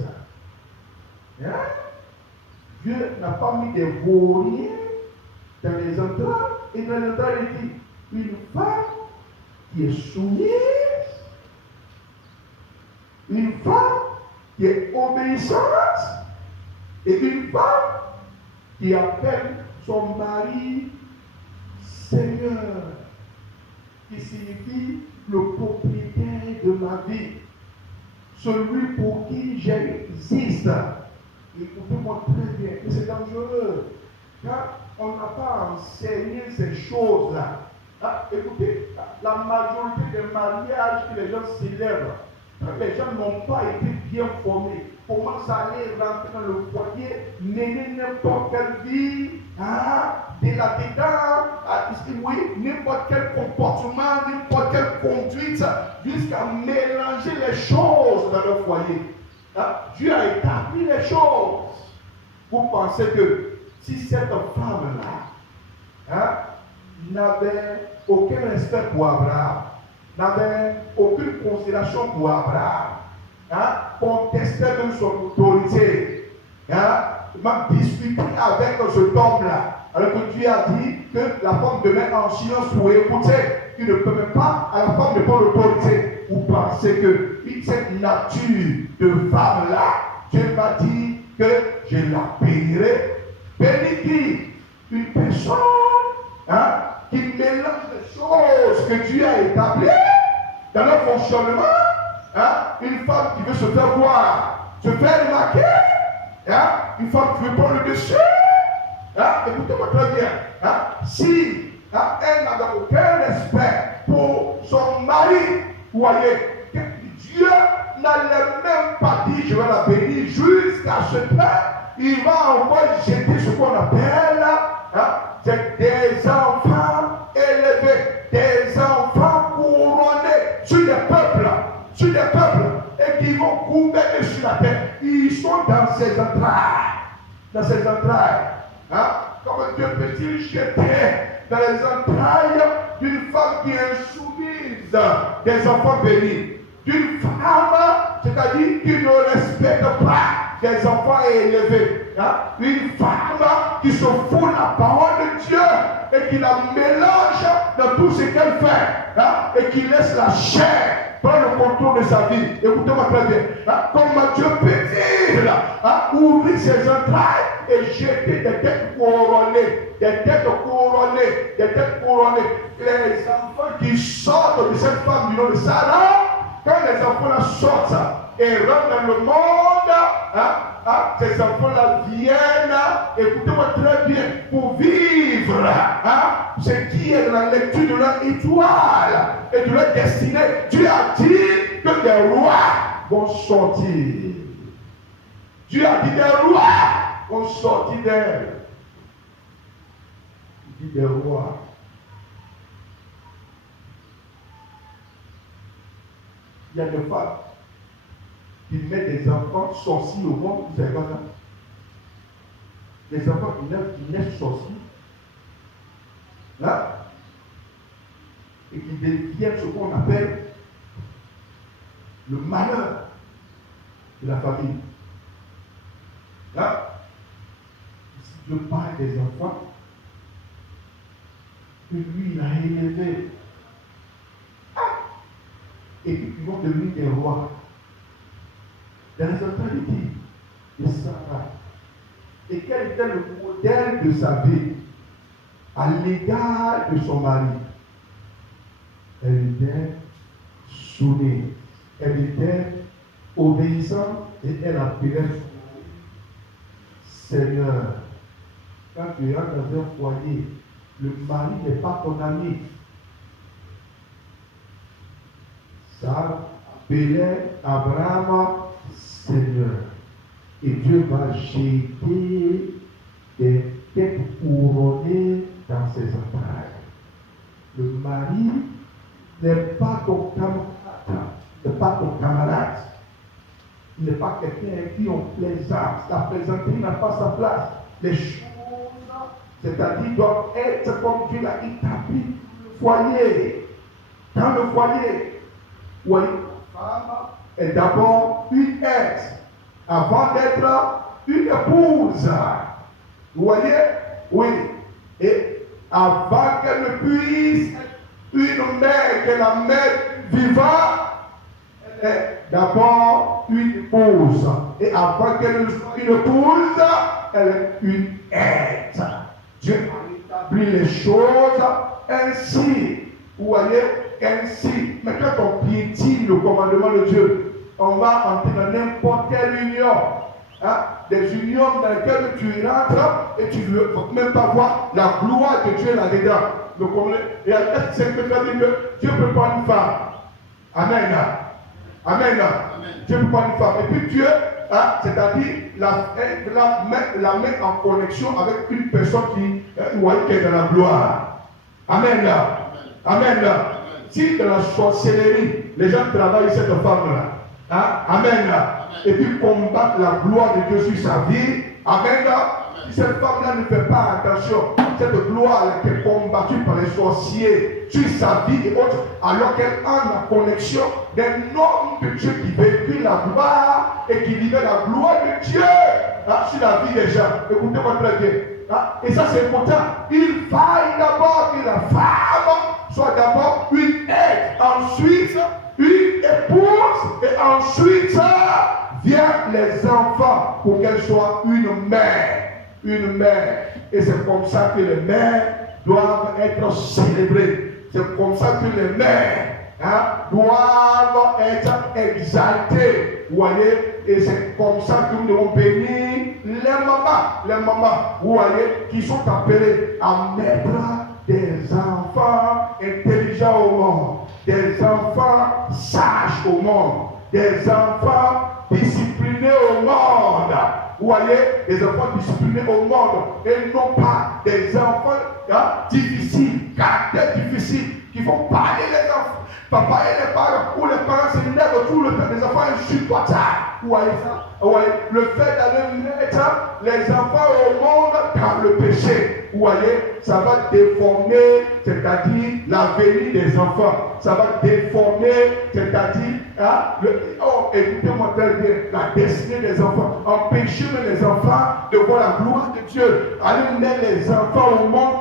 Dieu n'a pas mis des vauriens dans les entrailles. Et dans les entrailles, il dit, une femme qui est soumise, une femme qui est obéissante, et une femme qui appelle son mari Seigneur, qui signifie le propriétaire de ma vie, celui pour qui j'existe. Écoutez-moi très bien, et c'est dangereux, car on n'a pas enseigné ces choses-là. Écoutez, la majorité des mariages que les gens célèbrent, les gens n'ont pas été bien formés, commencent à aller rentrer dans le foyer, mener n'importe quelle vie, de là-dedans, oui, n'importe quel comportement, n'importe quelle conduite, jusqu'à mélanger les choses dans le foyer. Dieu a établi les choses. Vous pensez que si cette femme-là n'avait aucun respect pour Abraham, n'avait aucune considération pour Abraham, contestait même son autorité, m'a discuté avec cet homme-là, alors que Dieu a dit que la femme demeure en silence pour écouter, il ne permet pas à la femme de prendre l'autorité. Vous pensez que cette nature de femme-là, Dieu m'a dit que je la bénirai. Bénis qui? Une personne qui mélange les choses que Dieu a établies dans leur fonctionnement. Une femme qui veut se faire voir, se faire remarquer, une femme qui veut prendre le dessus. Écoutez-moi très bien. Si elle n'avait aucun respect pour son mari, vous voyez, Dieu n'allait même pas dire je vais la bénir jusqu'à ce point, il va encore jeter ce qu'on appelle c'est des enfants élevés, des enfants couronnés sur des peuples, et qui vont gouverner sur la terre. Ils sont dans ses entrailles, Comment Dieu peut-il jeter dans les entrailles d'une femme qui est soumise, des enfants bénis, d'une femme, c'est-à-dire qui ne respecte pas des enfants élevés, une femme qui se fout la parole de Dieu et qui la mélange dans tout ce qu'elle fait et qui laisse la chair prendre le contrôle de sa vie. Écoutez-moi très bien. Comment Dieu peut dire ouvrir ses entrailles et jeter des têtes couronnées, des têtes couronnées, des têtes couronnées. Les enfants qui sortent de cette femme du nom de Sarah, quand les enfants la sortent et rentrent dans le monde, ces enfants-là viennent, écoutez-moi très bien, pour vivre ce qui est dans la lecture de leur étoile et de leur destinée. Dieu a dit que des rois vont sortir. Dieu a dit des rois vont sortir d'elle. Il dit des rois. Il y a des femmes qui mettent des enfants sorciers au monde, vous savez pas ça? Les enfants qui naissent sorciers, et qui deviennent ce qu'on appelle le malheur de la famille. Si Dieu parle des enfants que lui, il a élevés, et qu'ils vont devenir des rois. Dans les autorités de Sarah. Et quel était le modèle de sa vie à l'égard de son mari? Elle était soumise, elle était obéissante et elle appelait son mari Seigneur. Quand tu rentres dans un foyer, le mari n'est pas ton ami. Sarah appelait Abraham Seigneur. Et Dieu va jeter des têtes couronnées dans ses entrailles. Le mari n'est pas ton camarade, n'est pas ton camarade. Il n'est pas quelqu'un avec qui on plaisante. La plaisanterie n'a pas sa place. Les choses, c'est-à-dire, doivent être comme Dieu l'a établi dans le foyer. Dans le foyer, oui, la femme est d'abord une aide avant d'être une épouse. Vous voyez? Oui. Et avant qu'elle ne puisse être une mère, que la mère vivante, elle est d'abord une épouse. Et avant qu'elle ne soit une épouse, elle est une aide. Dieu a établi les choses ainsi. Vous voyez? Ainsi. Mais quand on piétine le commandement de Dieu, on va entrer dans n'importe quelle union. Des unions dans lesquelles tu rentres et tu ne veux même pas voir la gloire de Dieu là-dedans. Et c'est que Dieu peut prendre une femme. Amen. Amen. Dieu peut prendre une femme. Et puis Dieu, c'est-à-dire la met en connexion avec une personne qui est dans la gloire. Amen. Amen. Si dans la sorcellerie, les gens travaillent cette femme-là, amen. Et puis combattent la gloire de Dieu sur sa vie, amen. Si cette femme-là ne fait pas attention, cette gloire qui est combattue par les sorciers sur sa vie et autres, alors qu'elle a la connexion d'un homme de Dieu qui véhicule la gloire et qui vivait la gloire de Dieu sur la vie des gens. Écoutez-moi très bien. Et ça c'est important. Il faille d'abord que la femme soit d'abord une aide, ensuite une épouse et ensuite viennent les enfants pour qu'elle soit une mère. Une mère. Et c'est comme ça que les mères doivent être célébrées. C'est comme ça que les mères doivent être exaltées. Vous voyez? Et c'est comme ça que nous devons bénir les mamans, vous voyez, qui sont appelées à mettre des enfants intelligents au monde, des enfants sages au monde, des enfants disciplinés au monde. Vous voyez, des enfants disciplinés au monde et non pas des enfants difficiles, caractères difficiles, qui vont parler les enfants. Papa et les parents, où les parents s'énervent tout le temps, les enfants insupportables. Vous voyez ça? Vous voyez, le fait d'aller mettre les enfants au monde dans le péché. Vous vous voyez, ça va déformer, c'est-à-dire l'avenir des enfants. Ça va déformer, c'est-à-dire, écoutez-moi très bien, la destinée des enfants. Empêcher les enfants de voir la gloire de Dieu. Allez mettre les enfants au monde,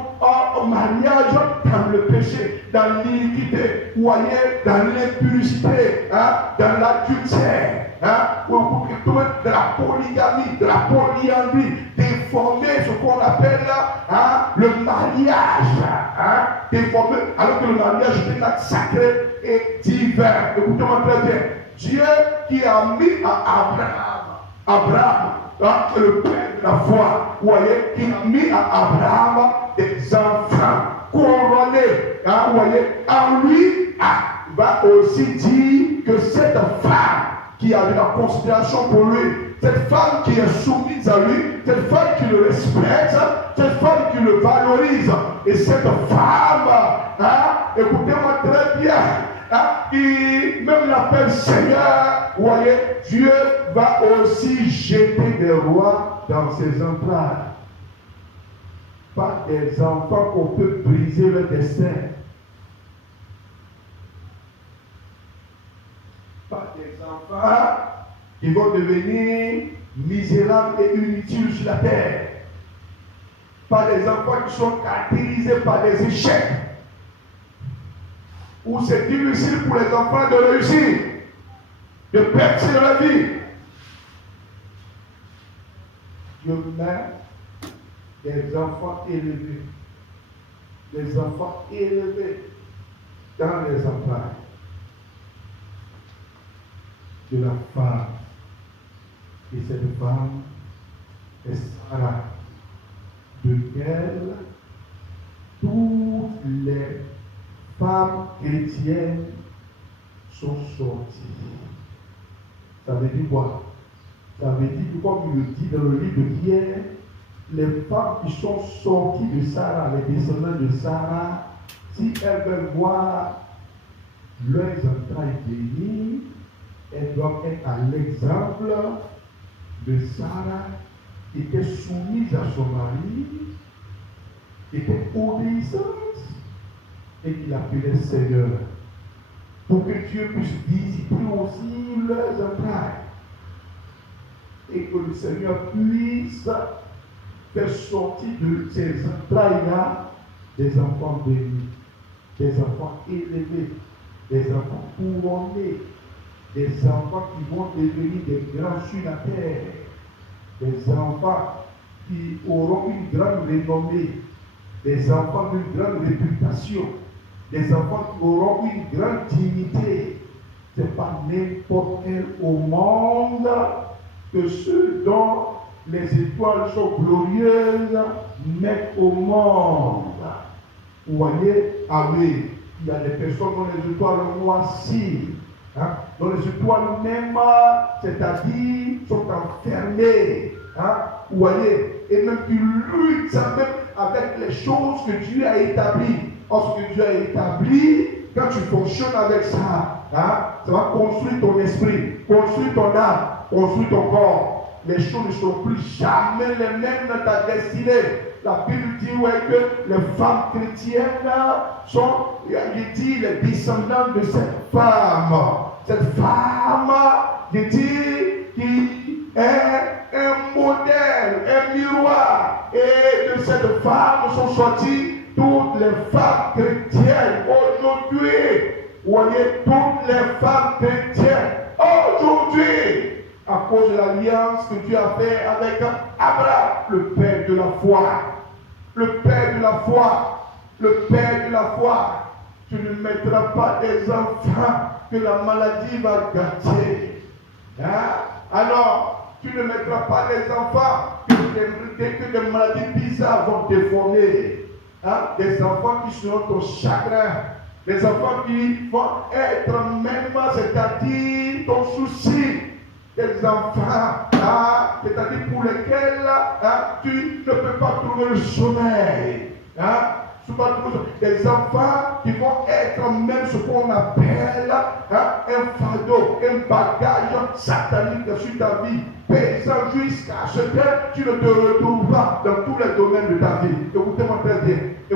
au mariage, dans le péché, dans l'iniquité, vous voyez, dans l'impurité, dans l'adultère. De la polygamie, de la polyandrie, déformer ce qu'on appelle le mariage, déformer, alors que le mariage est un acte sacré et divin. Écoutez-moi très bien. Dieu qui a mis à Abraham, le père de la foi, vous voyez, qui a mis à Abraham des enfants couronnés, vous voyez, en lui, va aussi dire que cette femme qui a de la considération pour lui, cette femme qui est soumise à lui, cette femme qui le respecte, cette femme qui le valorise, et cette femme, écoutez-moi très bien, qui même l'appelle Seigneur, vous voyez, Dieu va aussi jeter des rois dans ses entrailles. Pas des enfants qu'on peut briser le destin. Pas des enfants qui vont devenir misérables et inutiles sur la terre. Pas des enfants qui sont caractérisés par des échecs. Où c'est difficile pour les enfants de réussir, de percer dans la vie. Dieu met des enfants élevés. Des enfants élevés dans les entrailles de la femme. Et cette femme est Sarah, de laquelle toutes les femmes chrétiennes sont sorties. Ça veut dire quoi? Ça veut dire que, comme il le dit dans le livre de Pierre, les femmes qui sont sorties de Sarah, les descendants de Sarah, si elles veulent voir leurs entrailles bénies, elles doivent être à l'exemple de Sarah, qui était soumise à son mari, qui était obéissante et qui l'appelait Seigneur. Pour que Dieu puisse visiter aussi leurs entrailles et que le Seigneur puisse faire sortir de ces entrailles-là des enfants bénis, des enfants élevés, des enfants couronnés, des enfants qui vont devenir des grands sur la terre, des enfants qui auront une grande renommée, des enfants d'une grande réputation, des enfants qui auront une grande dignité. Ce n'est pas n'importe quel au monde que ceux dont les étoiles sont glorieuses mettent au monde. Vous voyez, ah oui, il y a des personnes dont les étoiles noircissent. Dans les étoiles même, c'est-à-dire, sont enfermées. Vous voyez, et même qui luttent même avec les choses que Dieu a établies. Or, ce que Dieu a établi, quand tu fonctionnes avec ça, ça va construire ton esprit, construire ton âme, construire ton corps. Les choses ne sont plus jamais les mêmes dans ta destinée. La Bible dit que les femmes chrétiennes sont, il dit, les descendants de cette femme. Cette femme, il dit, qui est un modèle, un miroir. Et de cette femme sont sorties toutes les femmes chrétiennes. Aujourd'hui, vous voyez, toutes les femmes chrétiennes. Aujourd'hui, à cause de l'alliance que Dieu a fait avec Abraham, le père de la foi. Le père de la foi. Le père de la foi. Tu ne mettras pas des enfants que la maladie va gâter. Alors, tu ne mettras pas des enfants que des maladies bizarres vont déformer. Des enfants qui seront ton chagrin. Des enfants qui vont être même, c'est-à-dire ton souci. Des enfants, c'est-à-dire pour lesquels tu ne peux pas trouver le sommeil. Des enfants qui vont être même ce qu'on appelle un fardeau, un bagage satanique sur ta vie, pesant jusqu'à ce que tu ne te retrouves pas dans tous les domaines de ta vie. Écoutez-moi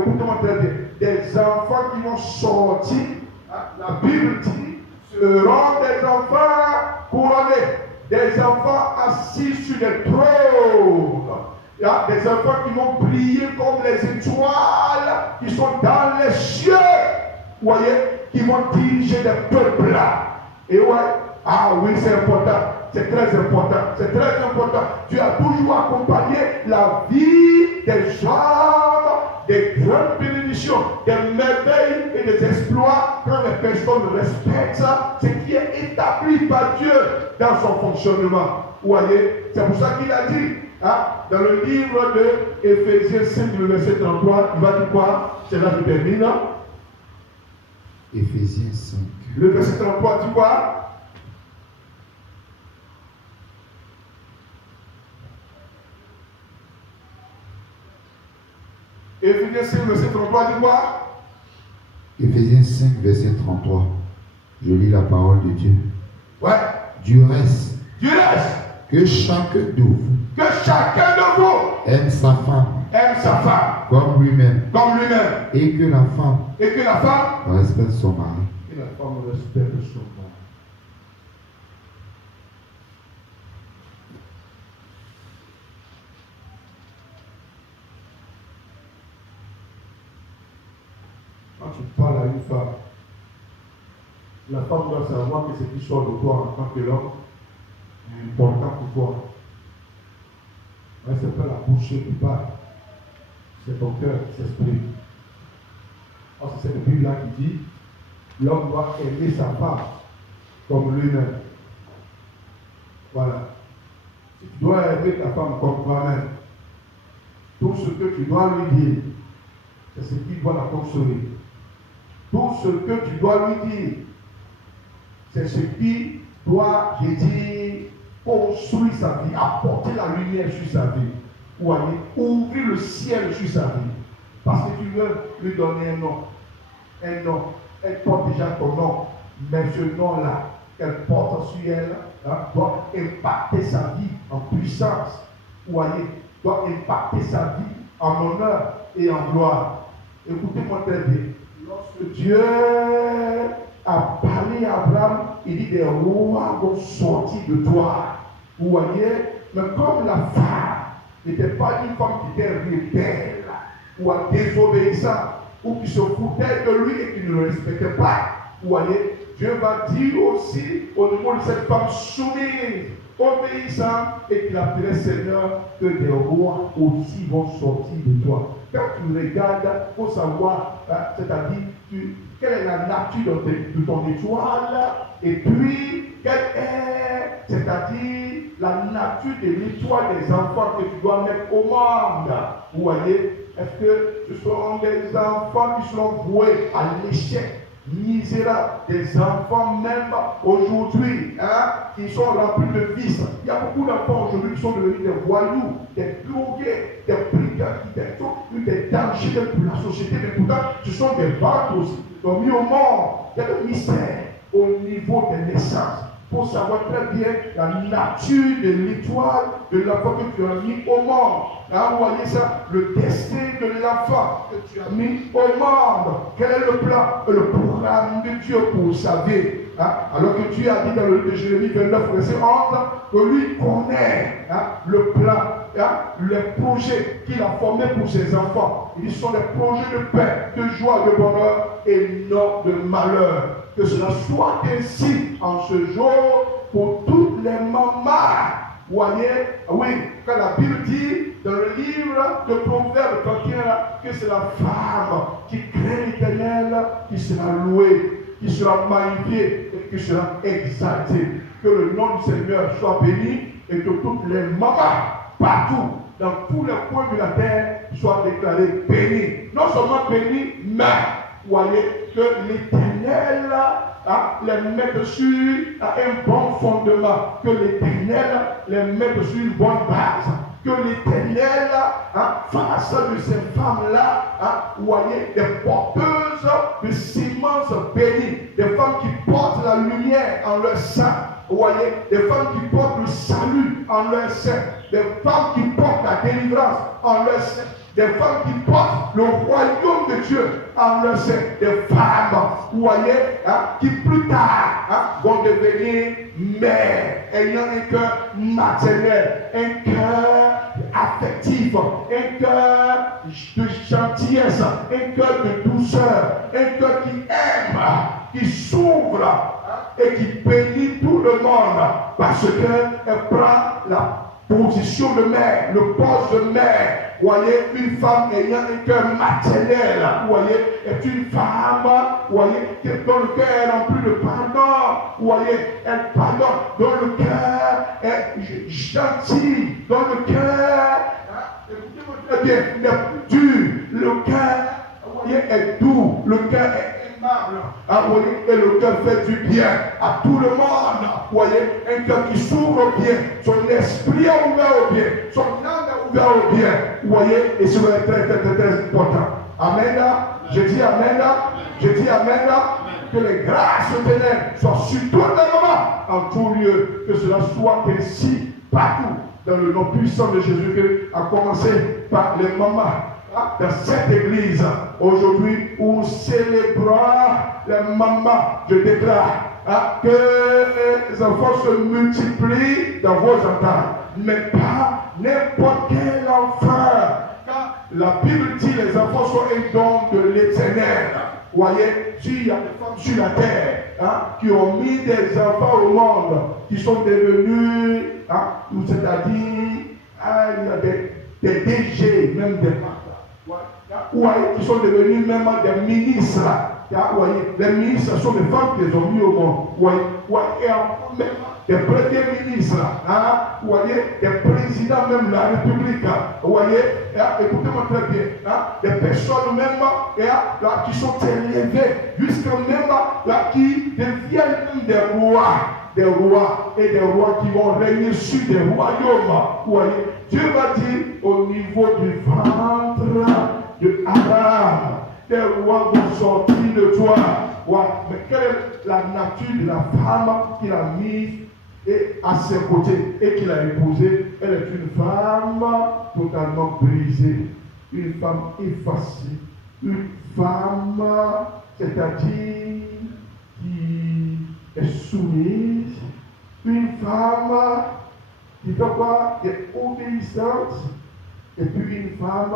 écoutez-moi très bien, des enfants qui vont sortir, la Bible dit, seront des enfants couronnés, des enfants assis sur des trônes. Il y a des enfants qui vont briller comme les étoiles qui sont dans les cieux. Vous voyez, qui vont diriger des peuples là. Et ouais, ah oui, c'est important. C'est très important. C'est très important. Tu as toujours accompagné la vie des hommes, des grandes bénédictions, des merveilles et des exploits quand les personnes respectent ce qui est établi par Dieu dans son fonctionnement. Vous voyez, c'est pour ça qu'il a dit, dans le livre de Éphésiens 5, le verset 33, il va dire quoi? C'est là que je termine. Éphésiens 5. Le verset 33 dit quoi? Éphésiens 5, verset 33 dit quoi? Éphésiens 5, verset 33. Je lis la parole de Dieu. Ouais. Du reste, que chacun de vous aime sa femme comme lui-même, et que la femme respecte son mari. Et la femme respecte son mari. Quand tu parles à une femme, la femme doit savoir que ce qui sort de toi en tant que l'homme est important pour toi. Mais ce n'est pas la bouche qui parle, c'est ton cœur qui s'exprime. Or, c'est cette Bible-là qui dit l'homme doit aimer sa femme comme lui-même. Voilà. Si tu dois aimer ta femme comme toi-même, tout ce que tu dois lui dire, c'est ce qui doit la consoler. Tout ce que tu dois lui dire, c'est ce qui doit, je dis, construire sa vie, apporter la lumière sur sa vie. Ou aller ouvrir le ciel sur sa vie. Parce que tu veux lui donner un nom. Un nom. Elle porte déjà ton nom. Mais ce nom-là, qu'elle porte sur elle, doit impacter sa vie en puissance. Ou aller, doit impacter sa vie en honneur et en gloire. Écoutez-moi très bien. Lorsque Dieu a parlé à Abraham, il dit des rois vont sortir de toi. Vous voyez, mais comme la femme n'était pas une femme qui était rebelle ou désobéissante ou qui se foutait de lui et qui ne le respectait pas, vous voyez, Dieu va dire aussi au niveau de cette femme soumise, obéissante et qui l'appelait Seigneur, que des rois aussi vont sortir de toi. Quand tu regardes, il faut savoir, c'est-à-dire, quelle est la nature de ton étoile, et puis, quelle est, c'est-à-dire, la nature de l'étoile des enfants que tu dois mettre au monde. Vous voyez, est-ce que ce sont des enfants qui seront voués à l'échec misérable, des enfants même aujourd'hui, qui sont remplis de vices. Il y a beaucoup d'enfants aujourd'hui qui sont devenus des voyous, des drogués, des brigands, des dangers pour la société, mais pourtant ce sont des ventes aussi, qui ont mis au monde. Il y a des mystères au niveau des naissances. Pour savoir très bien la nature de l'étoile de l'enfant que tu as mis au monde. Vous voyez ça, le destin de l'enfant que tu as mis au monde. Quel est le plan, le programme de Dieu pour sa vie? Alors que Dieu a dit dans le livre de Jérémie 29, verset 11, que lui connaît le plan, les projets qu'il a formés pour ses enfants. Ils sont des projets de paix, de joie, de bonheur et non de malheur. Que cela soit ainsi en ce jour pour toutes les mamans. Vous voyez, oui, quand la Bible dit dans le livre de Proverbes 31 que c'est la femme qui craint l'Éternel qui sera louée, qui sera magnifiée et qui sera exaltée. Que le nom du Seigneur soit béni et que toutes les mamans partout, dans tous les coins de la terre, soient déclarées bénies. Non seulement bénies, mais vous voyez que l'Éternel les mette sur un bon fondement, que l'Éternel les mette sur une bonne base, que l'Éternel fasse de ces femmes-là, vous voyez, des porteuses de semences bénies, des femmes qui portent la lumière en leur sein. Vous voyez, des femmes qui portent le salut en leur sein, des femmes qui portent la délivrance en leur sein, des femmes qui portent le royaume de Dieu en leur sein, des femmes, vous voyez, qui plus tard vont devenir mères, ayant un cœur maternel, un cœur affectif, un cœur de gentillesse, un cœur de douceur, un cœur qui aime, qui s'ouvre et qui bénit tout le monde parce qu'elle prend la position de mère, le poste de mère. Vous voyez, une femme ayant un cœur maternel, vous voyez, est une femme, vous voyez, dont le cœur est rempli de pardon, vous voyez, elle pardonne, dont le cœur est gentil, dont le cœur, écoutez-moi très bien, n'est dur, le cœur, vous voyez, est doux, le cœur est aimable, vous voyez, et le cœur fait du bien à tout le monde, vous voyez, un cœur qui s'ouvre au bien, son esprit est ouvert au bien, son âme est ouvert au bien, vous voyez, et c'est très, très, très, très important. Amen, je dis amen, je dis amen, que les grâces éternelles soient sur tout le moment, en tout lieu, que cela soit ainsi partout, dans le nom puissant de Jésus-Christ, à commencer par les mamans. Dans cette église, aujourd'hui, où célébrons les mamans, je déclare que les enfants se multiplient dans vos entailles, mais pas n'importe quel enfant. Car la Bible dit les enfants sont un don de l'Éternel. Vous voyez, s'il y a des femmes sur la terre qui ont mis des enfants au monde, qui sont devenus, c'est-à-dire, il y a des DG, même des qui sont devenus même des ministres. Les ministres sont des femmes qui les ont mis au monde. Et même des premiers ministres, vous voyez, des présidents même de la République. Vous voyez, écoutez-moi très bien, des personnes même qui sont élevées jusqu'à même qui deviennent même des rois et des rois qui vont régner sur des royaumes. Vous voyez, Dieu va dire au niveau du ventre de Abraham, des rois vont sortir de toi. Mais quelle est la nature de la femme qu'il a mise à ses côtés et qu'il a épousée? Elle est une femme totalement brisée, une femme effacée, une femme, c'est-à-dire qui est soumise, une femme qui fait quoi? Qui est obéissante, et puis une femme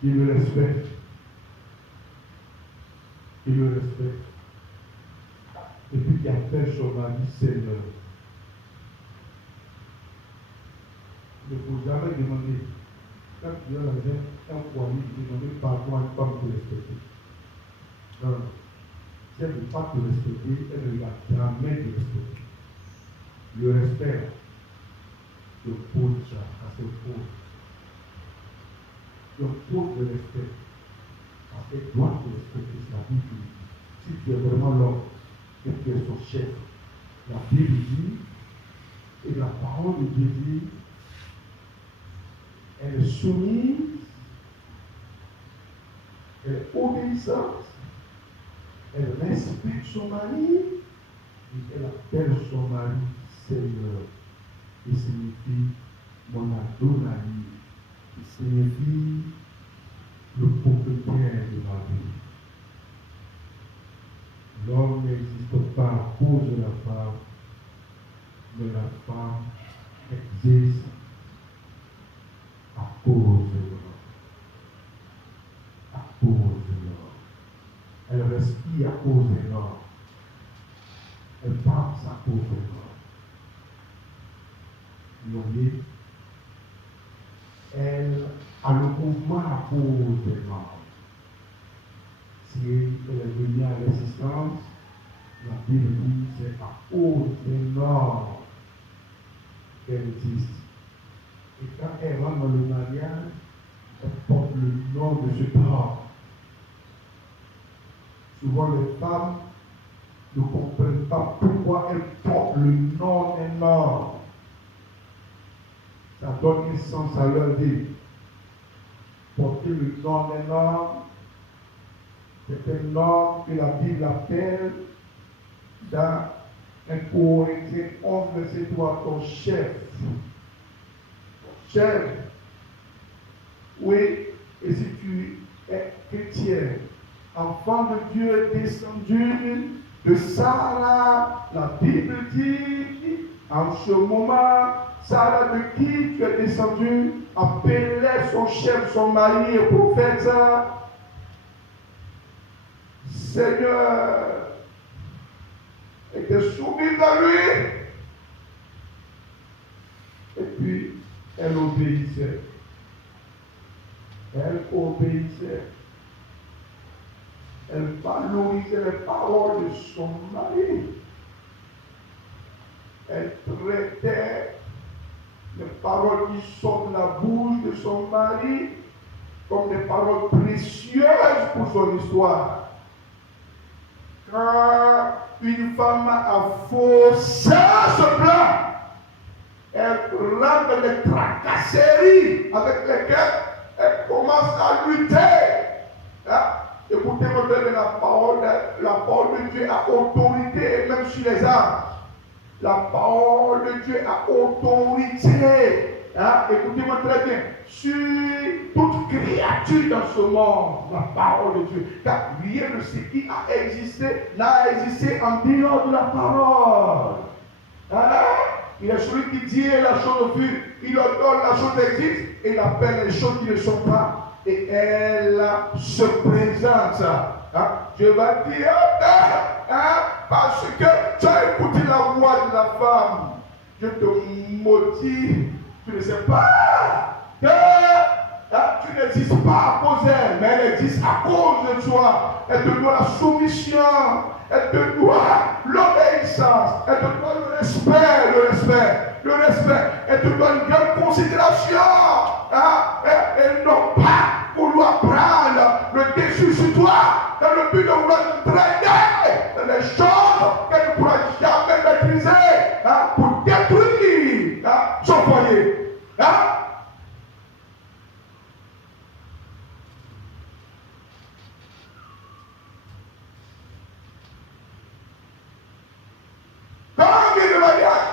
qui le respecte. Qui le respecte. Et puis qui appelle son mari Seigneur. Il ne faut jamais demander, quand tu as un foyer, demander pardon à une femme de respecter. Non. Si elle ne veut pas te respecter, elle ne va jamais te respecter. Le respect se pose à ce pose. Le pose de respect. Parce qu'elle doit te respecter, c'est la Bible. Si tu es vraiment l'homme et tu es son chef, la Bible dit, et la parole de Dieu dit, elle est soumise, elle est obéissante, elle respecte son mari et elle appelle son mari Seigneur. Il signifie mon Adonai, il signifie le propriétaire de ma vie. L'homme n'existe pas à cause de la femme, mais la femme existe à cause de l'homme. À cause de l'homme. Elle respire à cause de l'homme. Elle pense à cause de l'homme. Voyez, elle a le mouvement à cause de l'homme. Si elle est venue à l'existence, la Bible dit c'est à cause de l'homme qu'elle existe. Et quand elle rentre dans le mariage, elle porte le nom de cet homme. Souvent les femmes ne comprennent pas pourquoi elles portent le nom d'un homme. Ça donne un sens à leur vie. Porter le nom d'un homme, c'est un homme que la Bible appelle dans 1 Corinthiens 11, verset 3, ton chef. Chef. Oui, Et si tu es chrétien, enfant de Dieu descendu de Sarah, la Bible dit, en ce moment, Sarah de qui tu es descendu, appelait son chef, son mari et prophète, Seigneur, était soumise à lui. Et puis, elle obéissait. Elle obéissait. Elle valorisait les paroles de son mari. Elle traitait les paroles qui sortent de la bouche de son mari comme des paroles précieuses pour son histoire. Quand une femme a faussé ce plan, elle rentre dans des tracasseries avec lesquelles elle commence à lutter. Hein? Écoutez, la parole de Dieu a autorité, même sur les âmes. La parole de Dieu a autorité. Hein? Écoutez-moi très bien. Sur toute créature dans ce monde, la parole de Dieu. Car rien de ce qui a existé n'a existé en dehors de la parole. Hein? Il est celui qui dit la chose fut, il ordonne la chose existe et il appelle les choses qui ne sont pas. Et elle se présente. Hein? Je vais dire, parce que tu as écouté la voix de la femme. Je te maudis. Tu ne sais pas que tu n'existes pas à cause d'elle, mais elle existe à cause de toi. Elle te doit la soumission. Elle te doit l'obéissance. Elle te doit le respect. Elle te doit une grande considération. Et non pas vouloir prendre le dessus sur toi dans le but de vouloir te traîner dans les choses qu'elle ne pourra jamais maîtriser pour détruire son foyer. Combien de mariages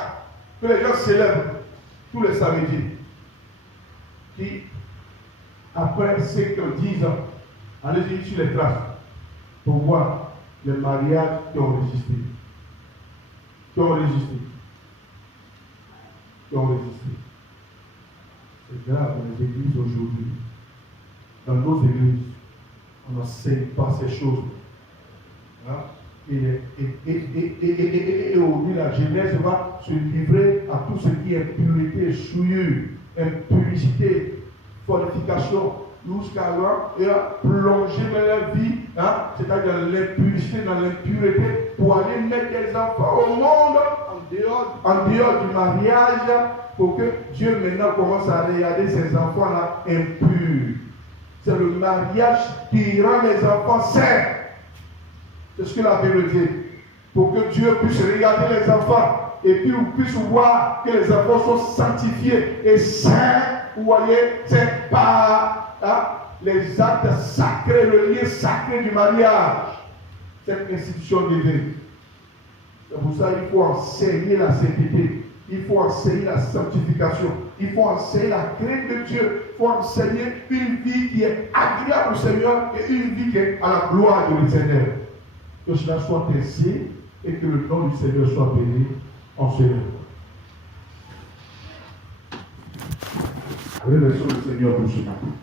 que les gens célèbrent tous les samedis qui, après 5 ans, 10 ans, allez-y sur les traces pour voir les mariages qui ont résisté. C'est grave dans les églises aujourd'hui. Dans nos églises, on n'enseigne pas ces choses. Hein? Et aujourd'hui, la jeunesse va se livrer à tout ce qui est pureté, souillure, impurité, fortification, jusqu'à là, et à plonger dans leur vie, c'est-à-dire dans l'impurité, dans l'impureté, pour aller mettre des enfants au monde en dehors du mariage, pour que Dieu maintenant commence à regarder ces enfants-là impurs. C'est le mariage qui rend les enfants sains. C'est ce que la Bible dit. Pour que Dieu puisse regarder les enfants et puis on puisse voir que les enfants sont sanctifiés et saints. Vous voyez, c'est par les actes sacrés, le lien sacré du mariage. Cette institution divine. C'est pour ça qu'il faut enseigner la sainteté. Il faut enseigner la sanctification. Il faut enseigner la crainte de Dieu. Il faut enseigner une vie qui est agréable au Seigneur et une vie qui est à la gloire de l'Éternel. Que cela soit ainsi et que le nom du Seigneur soit béni en ce lieu. Remercions le Seigneur pour ce matin.